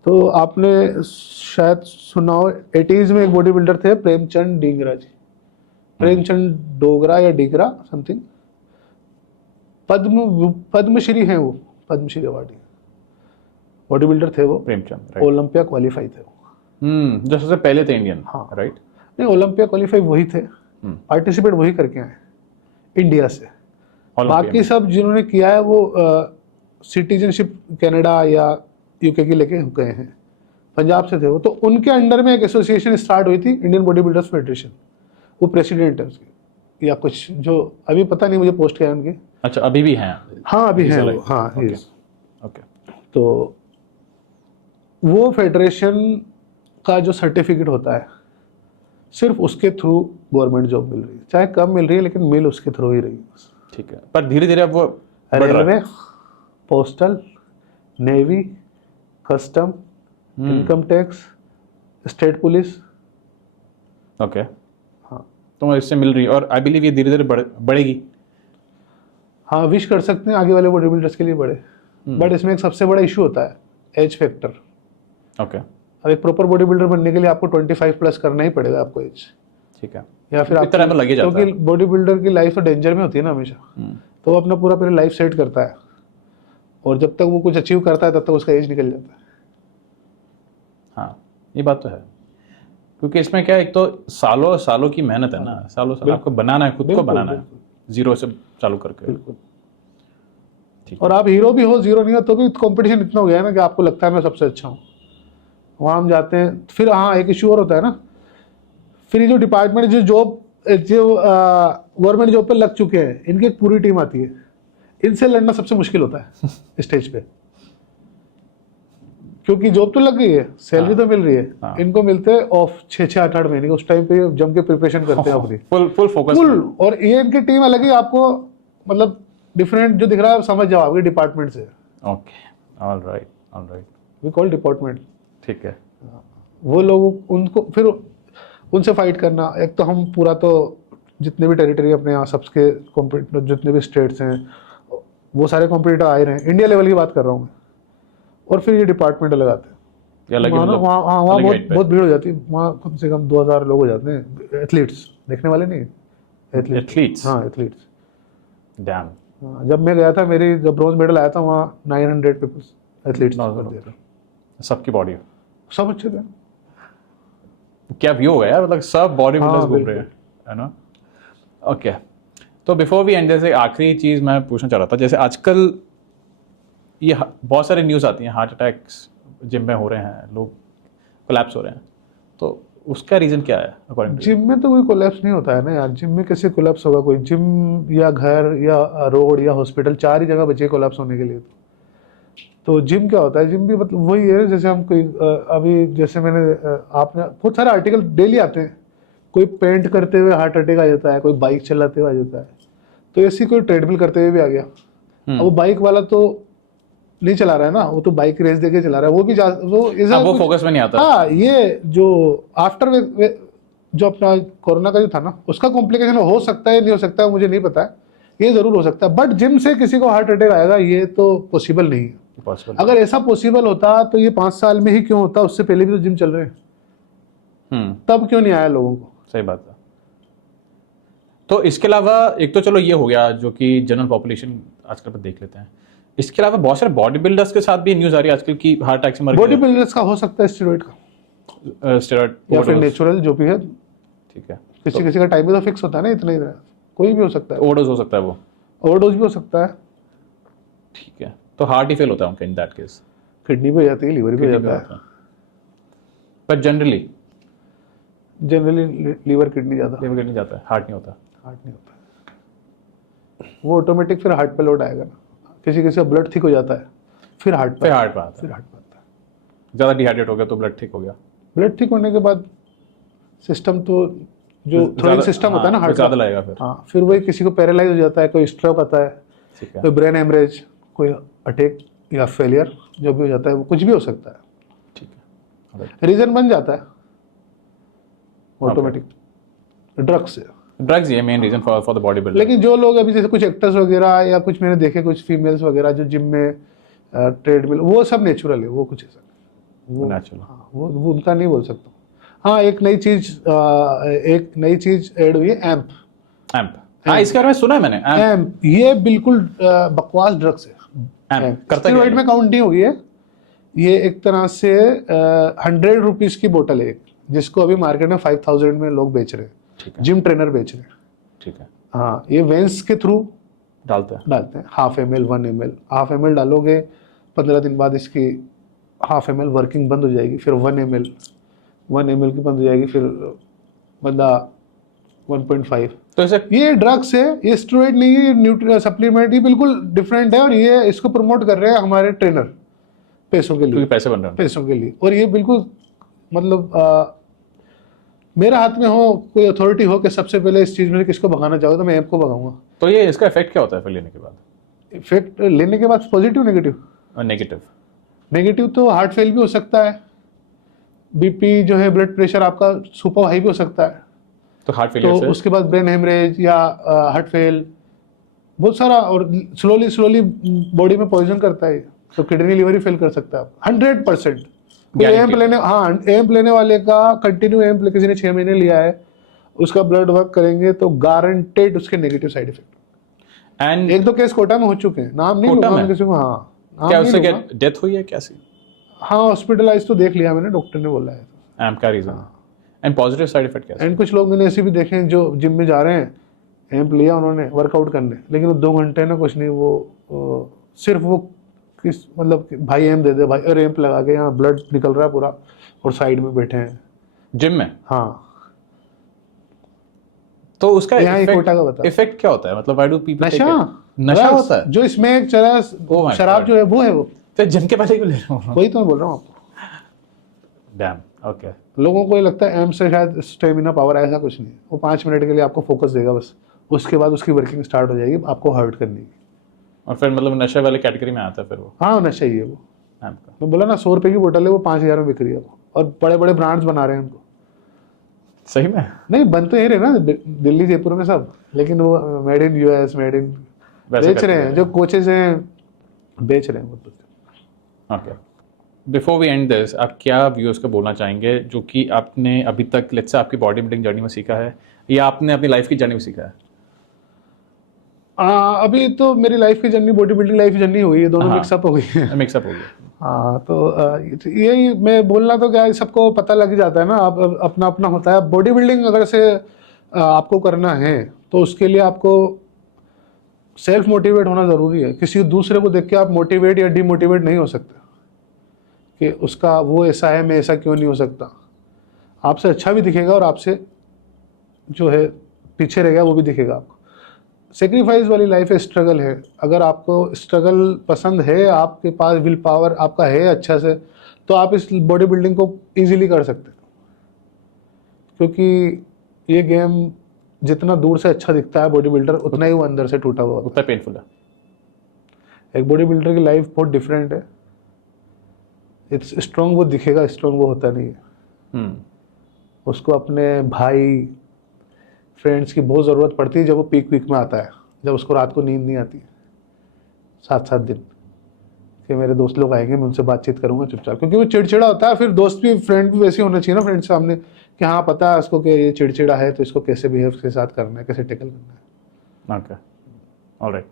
तो आपने शायद सुना हो, 80s में एक बॉडी बिल्डर थे प्रेमचंद डींगरा जी, प्रेमचंद डोगरा या डीगरा समथिंग, पद्मश्री हैं वो, पद्मश्री अवार्डी बॉडी बिल्डर थे वो। प्रेमचंद, ओलंपिया क्वालिफाई थे वो। जो सबसे पहले थे इंडियन। हाँ, राइट। नहीं, ओलंपिया क्वालिफाई वही थे, पार्टिसिपेट वही करके आए इंडिया से। बाकी सब जिन्होंने किया है वो सिटीजनशिप कनाडा या UK की लेके गए हैं, पंजाब से थे वो। तो उनके अंडर में एक एसोसिएशन स्टार्ट हुई थी, इंडियन बॉडी बिल्डर्स फेडरेशन। वो प्रेसिडेंट है उसकी या कुछ, जो अभी पता नहीं मुझे पोस्ट क्या है उनकी। अच्छा, अभी भी हैं? हाँ, अभी हैं वो। हाँ, ओके। तो वो फेडरेशन का जो सर्टिफिकेट होता है, सिर्फ उसके थ्रू गवर्नमेंट जॉब मिल रही है, चाहे कम मिल रही है लेकिन मिल उसके थ्रू ही रही है। ठीक है, पर धीरे धीरे अब वो railway, postal, navy, custom, income tax, state police. Okay. हाँ, तो इससे मिल रही है और आई बिलीव ये धीरे धीरे बढ़ेगी। हाँ, विश कर सकते हैं आगे वाले बॉडी बिल्डर्स के लिए बढ़े। बट इसमें एक सबसे बड़ा इशू होता है, एज फैक्टर। ओके। अब एक प्रॉपर बॉडी बिल्डर बनने के लिए आपको 25 प्लस करना ही पड़ेगा आपको एज। ठीक है, या फिर इतना टाइम तो लग ही जाता है, क्योंकि बॉडी बिल्डर की लाइफ तो डेंजर में होती है ना हमेशा। तो वो अपना पूरा लाइफ सेट करता है, और जब तक वो कुछ अचीव करता है तब तक उसका एज निकल जाता है। हाँ, ये बात तो है, क्योंकि इसमें क्या है, एक तो सालों सालों की मेहनत है ना, सालों साल आपको बनाना है, खुद को बनाना है, जीरो से चालू करके। बिल्कुल। और आप हीरो भी हो, जीरो नहीं हो, तो भी कंपटीशन इतना हो गया है ना कि आपको लगता है मैं सबसे अच्छा हूँ। वहाँ हम जाते हैं, फिर हाँ एक इशू और होता है ना, फिर ये जो डिपार्टमेंट जो गवर्नमेंट जॉब पे लग चुके हैं, इनकी एक पूरी टीम आती है, इनसे लड़ना सबसे मुश्किल होता है स्टेज पे, क्योंकि जॉब तो लग गई है, सैलरी तो मिल रही है। इनको मिलते हैं ऑफ 6-8 महीने, उस टाइम पे जम के प्रिपरेशन करते हैं अपनी, फुल फोकस। और ये इनकी टीम अलग ही, आपको मतलब डिफरेंट जो दिख रहा है समझ जाओ आपके डिपार्टमेंट से। Okay, alright, we call department. ठीक है। वो लोग उनको फिर उनसे फाइट करना, एक तो हम पूरा तो जितने भी टेरिटरी अपने यहाँ सबके जितने भी स्टेट्स हैं वो सारे कॉम्पिटिटर आए रहे हैं, इंडिया लेवल की बात कर रहा हूँ मैं, और फिर ये डिपार्टमेंट लगाते हैं वहाँ बहुत भीड़ हो जाती है। वहाँ कम से कम 2000 लोग हो जाते हैं, एथलीट्स, देखने वाले नहीं, एथलीट्स। हाँ, एथलीट्स। डैम। जब मैं गया था, मेरी जब ब्रॉन्ज मेडल आया था, वहाँ 900 पीपल्स एथलीट्स, सबकी बॉडी, सब अच्छे थे। क्या व्यू होगा यार, मतलब सब बॉडी बिल्डर्स घूम रहे हैं, है ना। ओके, तो बिफोर वी एंड, जैसे आखिरी चीज़ मैं पूछना चाह रहा था, जैसे आजकल ये बहुत सारे न्यूज़ आती हैं, हार्ट अटैक्स जिम में हो रहे हैं, लोग कोलैप्स हो रहे हैं, तो उसका रीज़न क्या है अकॉर्डिंग टू? जिम में तो कोई कोलैप्स नहीं होता है ना यार, जिम में कैसे कोलैप्स होगा कोई? जिम या घर या रोड या हॉस्पिटल, 4 ही जगह बचे कोलैप्स होने के लिए। तो जिम क्या होता है? जिम भी मतलब वही है, जैसे हम कोई अभी जैसे मैंने आपने बहुत सारे आर्टिकल डेली आते हैं, कोई पेंट करते हुए हार्ट अटैक आ जाता है, कोई बाइक चलाते हुए आ जाता है, तो ऐसी कोई ट्रेडमिल करते हुए भी आ गया। अब वो बाइक वाला तो नहीं चला रहा है ना, वो तो बाइक रेस देके चला रहा है, वो भी वो फोकस में नहीं आता। हाँ, ये जो आफ्टर जो अपना कोरोना का जो था ना, उसका कॉम्प्लिकेशन हो सकता है, नहीं हो सकता है मुझे नहीं पता है, ये जरूर हो सकता है, बट जिम से किसी को हार्ट अटैक आएगा ये तो पॉसिबल नहीं है। अगर ऐसा पॉसिबल होता तो ये 5 साल में ही क्यों होता? उससे पहले भी तो जिम चल रहे हैं, तब क्यों नहीं आया लोगों को? सही बात है। तो इसके अलावा एक तो चलो ये हो गया जो कि जनरल पॉपुलेशन आजकल पर देख लेते हैं, इसके अलावा बहुत सारे बॉडी बिल्डर्स के साथ भी न्यूज आ रही है आजकल की हार्ट अटैक से मर गए। बॉडी बिल्डर्स का हो सकता है स्टेरॉइड का, स्टेरॉइड या फिर नेचुरल जो भी है, ठीक है, किसी किसी का टाइम भी तो फिक्स होता है ना, इतना ही कोई भी हो सकता है, ओवरडोज हो सकता है वो। ओवरडोज भी हो सकता है। ठीक है, तो हार्ट ही फेल होता है उनका इन दैट केस। किडनी भी हो जाती है, लीवर भी हो जाता है, बट जनरली लीवर किडनी ज़्यादा, लिवर किडनी जाता है, हार्ट नहीं होता। हार्ट नहीं होता है। वो ऑटोमेटिक फिर हार्ट पे लोड आएगा ना, किसी किसी का ब्लड थिक हो जाता है फिर हार्ट पे, फिर हार्ट पे आता है। फिर हार्ट पे आता है। ज़्यादा डिहाइड्रेट हो गया तो ब्लड ठीक हो गया। ब्लड ठीक होने के बाद सिस्टम तो जो थ्रोइंग सिस्टम होता है ना हार्ट ज़्यादा लगेगा फिर। हाँ, फिर वही किसी को पैरालाइज हो जाता है, कोई स्ट्रोक आता है, ठीक है, कोई ब्रेन हेमरेज, कोई अटैक या फेलियर, जो भी हो जाता है वो कुछ भी हो सकता है, ठीक है। रीजन बन जाता है ऑटोमेटिक ड्रग्स से। ड्रग्स ये main reason for the body builder. लेकिन जो लोग अभी जैसे कुछ एक्टर्स वगैरह या कुछ मैंने देखे कुछ फीमेल्स वगैरह जो जिम में ट्रेडमिल, वो सब नेचुरल है, वो कुछ ऐसा वो नेचुरल। हाँ, वो उनका नहीं बोल सकता। हाँ, एक नई चीज ऐड हुई है, एम्प। एम्प, हाँ इसके बारे में सुना है मैंने। एम्प ये बिल्कुल बकवास ड्रग्स है। एम्प करता क्या स्टेरॉइड है? में काउंट नहीं होगी है, ये एक तरह से 100 रुपीज की बोतल है एक, जिसको अभी मार्केट में 5000 में लोग बेच रहे हैं, ठीक है, जिम ट्रेनर बेच रहे हैं। ठीक है, हाँ, ये वेंस के थ्रू डालते हैं। डालते हैं, 1/2 ml 1 ml, 1/2 ml डालोगे, 15 दिन बाद इसकी 1/2 ml वर्किंग बंद हो जाएगी, फिर 1 ml की बंद हो जाएगी, फिर बंदा 1.5। तो ऐसे ये ड्रग्स है, ये स्टेरॉइड नहीं है, न्यूट्री सप्लीमेंट, ये बिल्कुल डिफरेंट है, और ये इसको प्रमोट कर रहे हैं हमारे ट्रेनर पैसों के लिए, क्योंकि पैसे बन रहे हैं। पैसों के लिए। और ये बिल्कुल मतलब मेरे हाथ में हो, कोई अथॉरिटी हो कि सबसे पहले इस चीज में से किसको भगाना चाहोगे तो मैं ऐप को भगाऊंगा। तो ये इसका इफेक्ट क्या होता है फिर लेने के बाद? इफेक्ट लेने के बाद पॉजिटिव नेगेटिव? और नेगेटिव? नेगेटिव तो हार्ट फेल भी हो सकता है, बीपी जो है ब्लड प्रेशर आपका सुपर हाई भी हो सकता है, तो हार्ट तो फेलियर से उसके बाद ब्रेन हेमरेज या हार्ट फेल, बहुत सारा, और स्लोली बॉडी में पॉइजन करता है, तो किडनी लिवर ही फेल कर सकता है 100%। एम्प लेने, हाँ, एम्प लेने वाले का कंटिन्यू एम्प किसी ने 6 महीने लिया है, उसका ब्लड वर्क करेंगे तो गारंटेड उसके नेगेटिव साइड इफेक्ट। एंड एक दो केस कोटा में हो चुके हैं, नाम नहीं लूंगा मैं किसी को। हाँ, नाम क्या नहीं उससे क्या लूंगा। डेथ हुई है कैसी? हाँ, हॉस्पिटलाइज तो देख लिया मैंने, डॉक्टर ने बोला है। एम्प का reason. And positive side effect कैसे? एंड कुछ लोग मैंने ऐसे भी देखे हैं जो जिम में जा रहे हैं, एम्प लिया उन्होंने वर्कआउट करने, लेकिन वो 2 घंटे ना कुछ नहीं, वो सिर्फ वो किस मतलब कि भाई एम्प दे दे भाई, और एम्प लगा के यहाँ ब्लड निकल रहा है पूरा, और साइड में बैठे हैं जिम में। हाँ, तो उसका यहाँ एक कोटा का बता। इफेक्ट क्या होता है? मतलब व्हाई डू पीपल नशा, नशा drugs, होता है जो इसमें एक चला Oh my शराब God. जो है वो है, वो तो जिम के पहले क्यों ले रहा हूँ? वही तो मैं बोल रहा हूँ आपको। Dam, okay. लोगों को ये लगता है एम्प से शायद स्टेमिना पावर, ऐसा कुछ नहीं, वो 5 मिनट के लिए आपको फोकस देगा बस, उसके बाद उसकी वर्किंग स्टार्ट हो जाएगी आपको हर्ट करने की। और फिर मतलब नशे वाले कैटेगरी में आता है फिर वो हाँ, नशा ही है वो। एम्प का। मैं बोला ना 100 रुपए की बोतल है, वो 5000 में बिक रही है वो, और बड़े बड़े ब्रांड्स बना रहे हैं उनको। सही में? नहीं, बन तो यही रहे ना दिल्ली जयपुर में सब, लेकिन वो made in US, made in वैसे बेच करते रहे हैं, जो कोचेज हैं बेच रहे हैं वो। Okay, before we end this, आप क्या व्यूअर्स को बोलना चाहेंगे जो कि आपने अभी तक लेट्स से आपकी बॉडी बिल्डिंग जर्नी में सीखा है, या आपने अपनी लाइफ की जर्नी में सीखा है? अभी तो मेरी लाइफ की जर्नी बॉडी बिल्डिंग लाइफ की जर्नी हुई है, दोनों हाँ। मिक्सअप हो गई है। मिक्सअप हो गया। हाँ, तो यही मैं बोलना तो क्या है, सबको पता लग ही जाता है ना, आप अपना अपना होता है। बॉडी बिल्डिंग अगर से आपको करना है तो उसके लिए आपको सेल्फ मोटिवेट होना ज़रूरी है। किसी दूसरे को देख के आप मोटिवेट या डिमोटिवेट नहीं हो सकते कि उसका वो ऐसा है, मैं ऐसा क्यों नहीं हो सकता। आपसे अच्छा भी दिखेगा और आपसे जो है पीछे रहेगा वो भी दिखेगा आपको। सेक्रीफाइस वाली लाइफ है, स्ट्रगल है। अगर आपको स्ट्रगल पसंद है, आपके पास विल पावर आपका है अच्छा से, तो आप इस बॉडी बिल्डिंग को इजीली कर सकते हैं, क्योंकि ये गेम जितना दूर से अच्छा दिखता है बॉडी बिल्डर, उतना ही वो अंदर से टूटा हुआ होता उतना पेनफुल है। है। एक बॉडी बिल्डर की लाइफ बहुत डिफरेंट है। इट्स स्ट्रॉन्ग वो दिखेगा, स्ट्रॉन्ग वो होता नहीं है। उसको अपने भाई फ्रेंड्स की बहुत ज़रूरत पड़ती है जब वो पीक वीक में आता है, जब उसको रात को नींद नहीं आती 7-7 दिन कि मेरे दोस्त लोग आएंगे, मैं उनसे बातचीत करूंगा चुपचाप, क्योंकि वो चिड़चिड़ा होता है। फिर दोस्त भी, फ्रेंड भी वैसे होना चाहिए ना फ्रेंड सामने, कि हाँ पता है उसको कि ये चिड़चिड़ा है, तो इसको कैसे बिहेव के साथ करना है, कैसे टेकल करना है। Okay, alright.